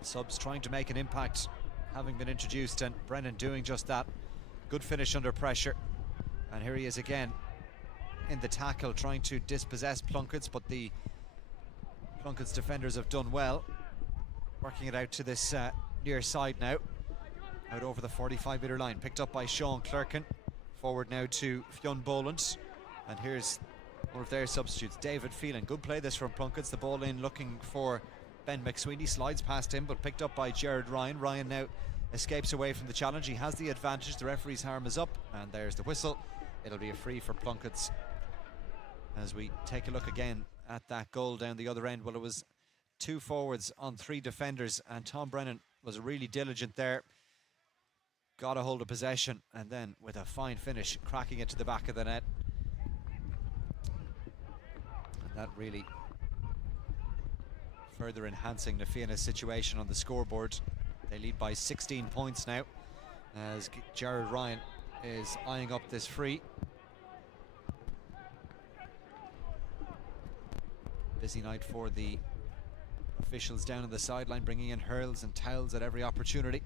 Subs trying to make an impact, having been introduced, and Brennan doing just that. Good finish under pressure, and here he is again in the tackle, trying to dispossess Plunkett's, but the Plunkett's defenders have done well, working it out to this near side now, out over the 45-metre line, picked up by Sean Clerkin. Forward now to Fionn Boland, and here's one of their substitutes, David Phelan. Good play this from Plunkett's, the ball in looking for Ben McSweeney, slides past him but picked up by Jared Ryan. Ryan now escapes away from the challenge, he has the advantage, the referee's arm is up, and there's the whistle. It'll be a free for Plunkett's. As we take a look again at that goal down the other end, well, it was 2 forwards on 3 defenders, and Tom Brennan was really diligent there, got a hold of possession, and then with a fine finish, cracking it to the back of the net. And that really further enhancing Na Fianna's situation on the scoreboard. They lead by 16 points now, as Jared Ryan is eyeing up this free. Busy night for the officials down on the sideline, bringing in hurls and towels at every opportunity.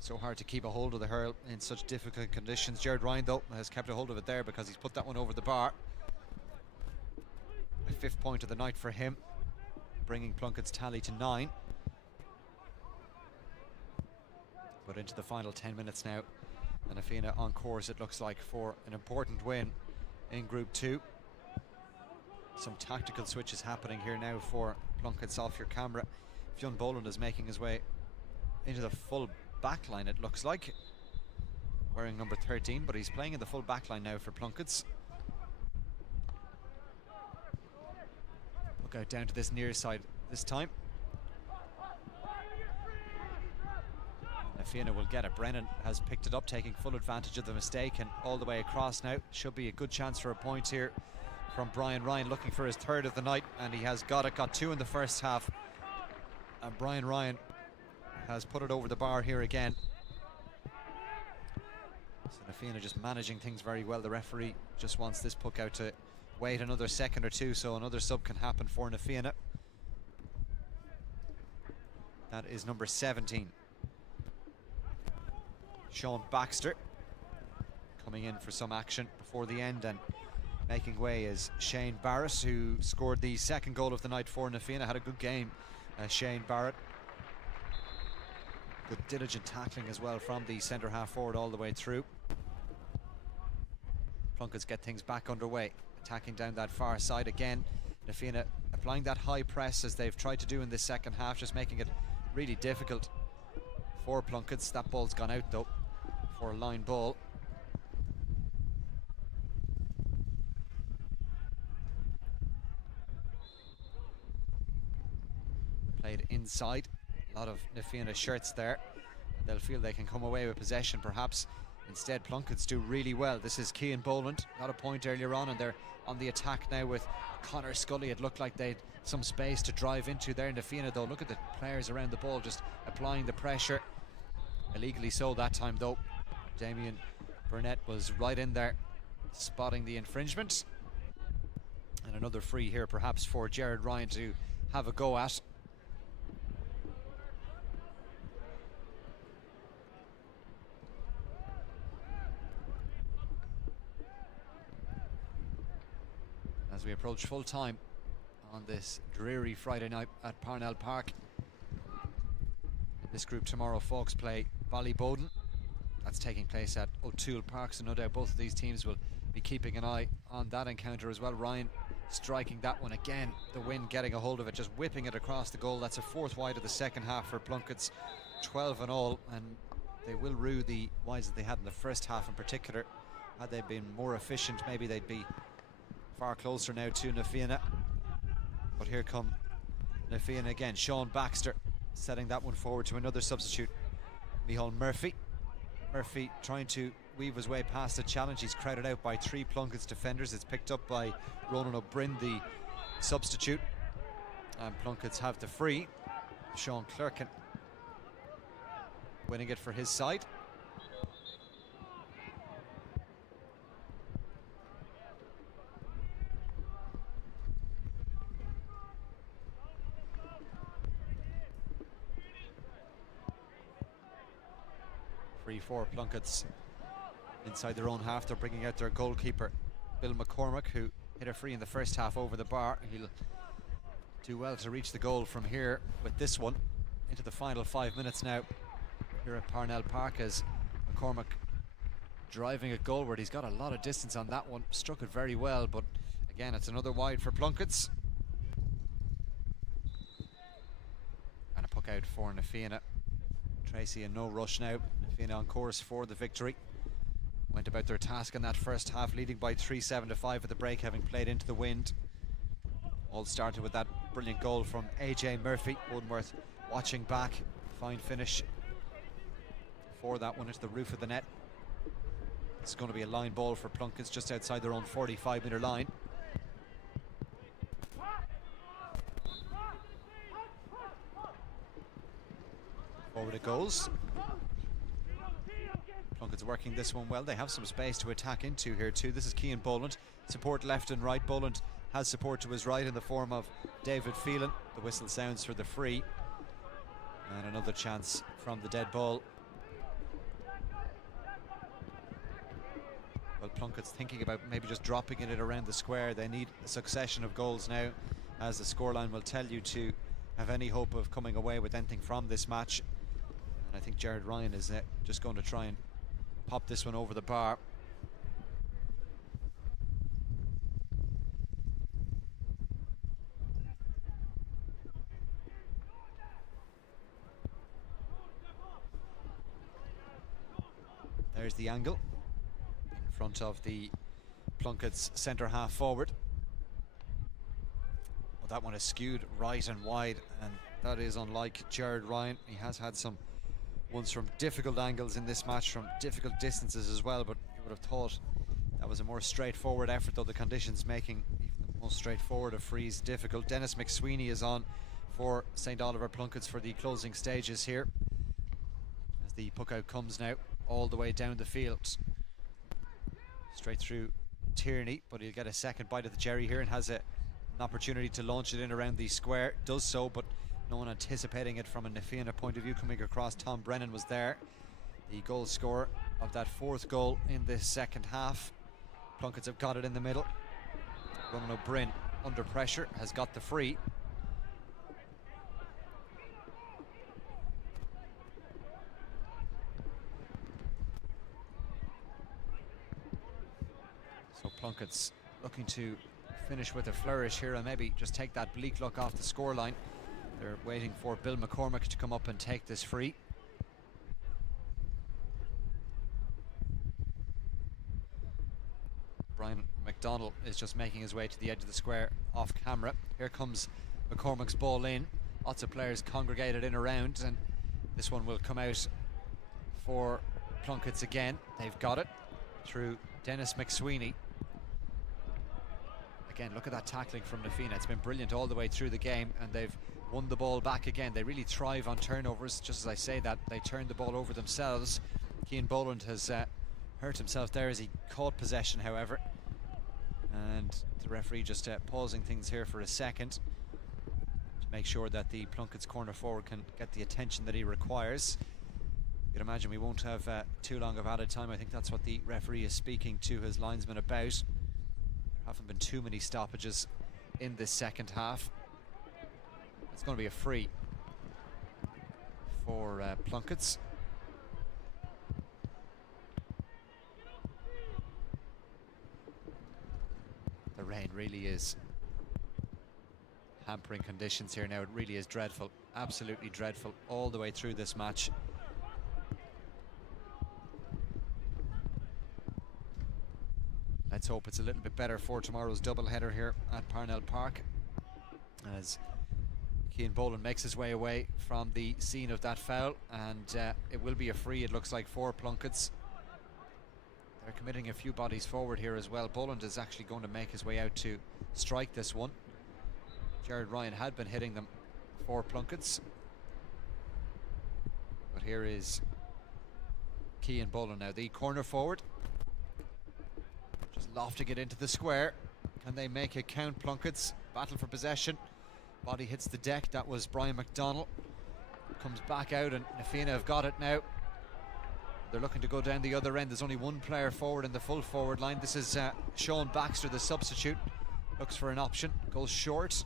So hard to keep a hold of the hurl in such difficult conditions. Jared Ryan, though, has kept a hold of it there because he's put that one over the bar. A 5th point of the night for him, bringing Plunkett's tally to 9. But into the final 10 minutes now, and Na Fianna on course, it looks like, for an important win in Group 2. Some tactical switches happening here now for Plunkett's. Off your camera, Fionn Boland is making his way into the full back line, it looks like, wearing number 13, but he's playing in the full back line now for Plunkett's. Look out down to this near side this time. Na Fianna will get it. Brennan has picked it up, taking full advantage of the mistake, and all the way across now. Should be a good chance for a point here from Brian Ryan, looking for his 3rd of the night, and he has got it. Got 2 in the first half, and Brian Ryan has put it over the bar here again. So Na Fianna just managing things very well. The referee just wants this puck out to wait another second or two so another sub can happen for Na Fianna. That is number 17, Sean Baxter, coming in for some action before the end, and making way is Shane Barrett, who scored the 2nd goal of the night for Na Fianna. Had a good game, Shane Barrett. Good diligent tackling as well from the centre half forward all the way through. Plunkett's get things back underway, attacking down that far side again. Na Fianna applying that high press as they've tried to do in this second half, just making it really difficult for Plunkett's. That ball's gone out though for a line ball. Played inside, a lot of Na Fianna shirts there. They'll feel they can come away with possession perhaps. Instead, Plunkett's do really well. This is Cian Boland, got a point earlier on, and they're on the attack now with Connor Scully. It looked like they'd some space to drive into there. Na Fianna though, look at the players around the ball just applying the pressure. Illegally so that time though. Damien Burnett was right in there spotting the infringement. And another free here perhaps for Jared Ryan to have a go at. As we approach full time on this dreary Friday night at Parnell Park. In this group tomorrow, folks play Ballyboden. That's taking place at O'Toole Park, so no doubt both of these teams will be keeping an eye on that encounter as well. Ryan striking that one again, the wind getting a hold of it, just whipping it across the goal. That's a 4th wide of the second half for Plunkett's, 12 in all, and they will rue the wides that they had in the first half in particular. Had they been more efficient, maybe they'd be far closer now to Na Fianna. But here come Na Fianna again. Sean Baxter setting that one forward to another substitute, Micheál Murphy. Murphy trying to weave his way past the challenge. He's crowded out by 3 Plunkett's defenders. It's picked up by Ronan O'Brien, the substitute. And Plunkett's have the free. Sean Clerkin winning it for his side. Free for Plunkett's inside their own half. They're bringing out their goalkeeper, Bill McCormack, who hit a free in the first half over the bar. He'll do well to reach the goal from here with this one. Into the final 5 minutes now here at Parnell Park, as McCormack driving it goalward. He's got a lot of distance on that one, struck it very well, but again it's another wide for Plunkett's. And a puck out for Na Fianna. Tracy in no rush now. Na Fianna on course for the victory. Went about their task in that first half, leading by 3-7 to 5 at the break, having played into the wind. All started with that brilliant goal from AJ Murphy. One worth watching back. Fine finish for that one into the roof of the net. It's going to be a line ball for Plunkett's just outside their own 45-metre line. Forward it goes. Plunkett's working this one well. They have some space to attack into here too. This is Cian Boland. Support left and right. Boland has support to his right in the form of David Phelan. The whistle sounds for the free. And another chance from the dead ball. Well, Plunkett's thinking about maybe just dropping it around the square. They need a succession of goals now, as the scoreline will tell you, to have any hope of coming away with anything from this match. And I think Jared Ryan is just going to try and pop this one over the bar. There's the angle in front of the Plunkett's centre half forward. Well, that one is skewed right and wide, and that is unlike Jared Ryan. He has had some ones from difficult angles in this match, from difficult distances as well, but you would have thought that was a more straightforward effort, though the conditions making even the most straightforward of frees difficult. Dennis McSweeney is on for St. Oliver Plunkett's for the closing stages here, as the puck out comes now all the way down the field, straight through Tierney, but he'll get a second bite at the jerry here and has an opportunity to launch it in around the square. Does so, but no one anticipating it from a Na Fianna point of view. Coming across, Tom Brennan was there, the goal scorer of that 4th goal in this second half. Plunkett's have got it in the middle. Ronan O'Brien under pressure has got the free. So Plunkett's looking to finish with a flourish here and maybe just take that bleak look off the scoreline. They're waiting for Bill McCormack to come up and take this free. Brian McDonald is just making his way to the edge of the square off camera. Here comes McCormack's ball in. Lots of players congregated in around, and this one will come out for Plunkett's again. They've got it through Dennis McSweeney. Again, look at that tackling from Na Fianna. It's been brilliant all the way through the game, and they've won the ball back again. They really thrive on turnovers. Just as I say that, they turn the ball over themselves. Cian Boland has hurt himself there as he caught possession, however. And the referee just pausing things here for a second to make sure that the Plunkett's corner forward can get the attention that he requires. You'd imagine we won't have too long of added time. I think that's what the referee is speaking to his linesman about. There haven't been too many stoppages in this second half. It's going to be a free for Plunkett's. The rain really is hampering conditions here now. It really is dreadful, absolutely dreadful all the way through this match. Let's hope it's a little bit better for tomorrow's doubleheader here at Parnell Park, as Cian Boland makes his way away from the scene of that foul, and it will be a free, it looks like, for Plunkett's. committing a few bodies forward here as well. Boland is actually going to make his way out to strike this one. Jared Ryan had been hitting them for Plunkett's, but here is Cian Boland now, the corner forward, just lofting it into the square. Can they make it count? Plunkett's battle for possession. Body hits the deck. That was Brian McDonnell. Comes back out, and Fianna have got it now. They're looking to go down the other end. There's only one player forward in the full forward line. This is Sean Baxter, the substitute. Looks for an option, goes short.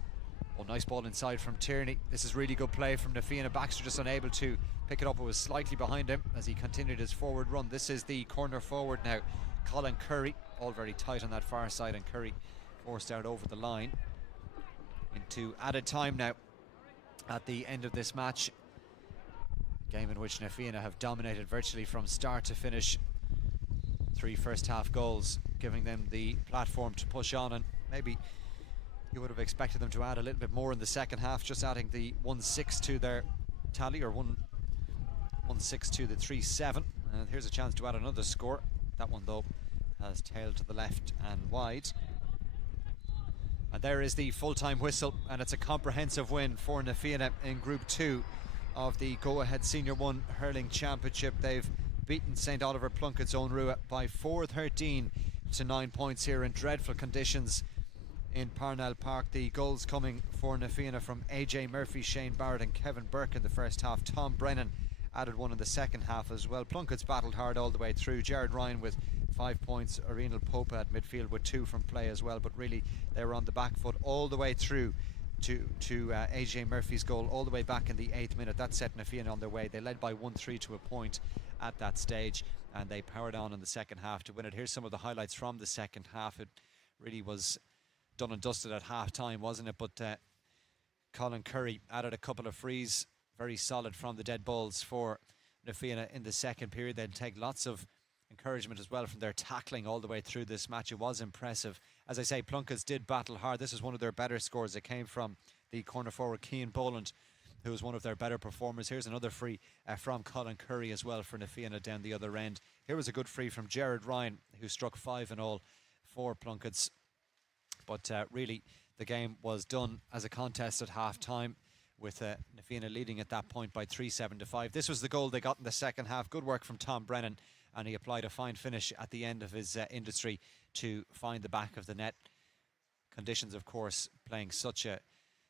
Oh, nice ball inside from Tierney. This is really good play from Fianna. Baxter just unable to pick it up. It was slightly behind him as he continued his forward run. This is the corner forward now. Colin Curry, all very tight on that far side, and Curry forced out over the line. Into added time now at the end of this match. Game in which Fianna have dominated virtually from start to finish. 3 first half goals, giving them the platform to push on, and maybe you would have expected them to add a little bit more in the second half, just adding the 1-6 to their tally, or 1-6 to the 3-7. And here's a chance to add another score. That one though has tailed to the left and wide. And there is the full-time whistle, and it's a comprehensive win for Fianna in Group 2 of the Go Ahead Senior 1 Hurling Championship. They've beaten St Oliver Plunkett's Own Rua by 4-13 to 9 points here in dreadful conditions in Parnell Park. The goals coming for Fianna from AJ Murphy, Shane Barrett and Kevin Burke in the first half. Tom Brennan added one in the second half as well. Plunkett's battled hard all the way through. Jared Ryan with 5 points, Arenal Pope at midfield with 2 from play as well, but really they were on the back foot all the way through to AJ Murphy's goal all the way back in the 8th minute. That set Fianna on their way. They led by 1-3 to a point at that stage, and they powered on in the second half to win it. Here's some of the highlights from the second half. It really was done and dusted at half time, wasn't it? But Colin Curry added a couple of frees, very solid from the dead balls for Fianna in the second period. They'd take lots of encouragement as well from their tackling all the way through this match. It was impressive. As I say, Plunkett's did battle hard. This is one of their better scores. It came from the corner forward Cian Boland, who was one of their better performers. Here's another free from Colin Curry as well for Fianna down the other end. Here was a good free from Jared Ryan, who struck 5 in all for Plunkett's. But really the game was done as a contest at half time, with Fianna leading at that point by 3-7-5. This was the goal they got in the second half. Good work from Tom Brennan, and he applied a fine finish at the end of his industry to find the back of the net. Conditions, of course, playing such a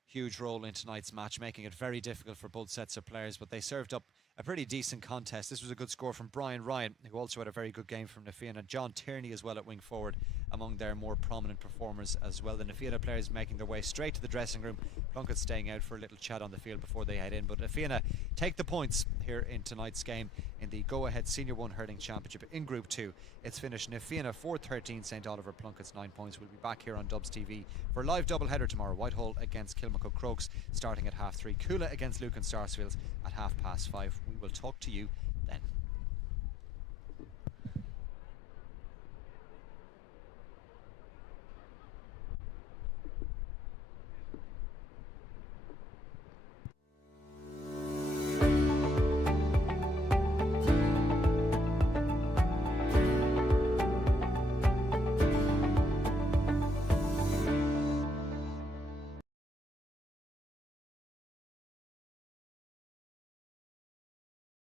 huge role in tonight's match, making it very difficult for both sets of players, but they served up a pretty decent contest. This was a good score from Brian Ryan, who also had a very good game from Fianna. John Tierney as well at wing forward, among their more prominent performers as well. The Fianna players making their way straight to the dressing room. Plunkett staying out for a little chat on the field before they head in. But Fianna take the points here in tonight's game in the Go Ahead Senior 1 Hurling Championship in Group 2. It's finished Fianna 4-13, St Oliver Plunkett's 9 points. We'll be back here on Dubs TV for a live doubleheader tomorrow. Whitehall against Kilmacud Crokes starting at 3:30. Coola against Lucan Sarsfields at 5:30. We will talk to you then.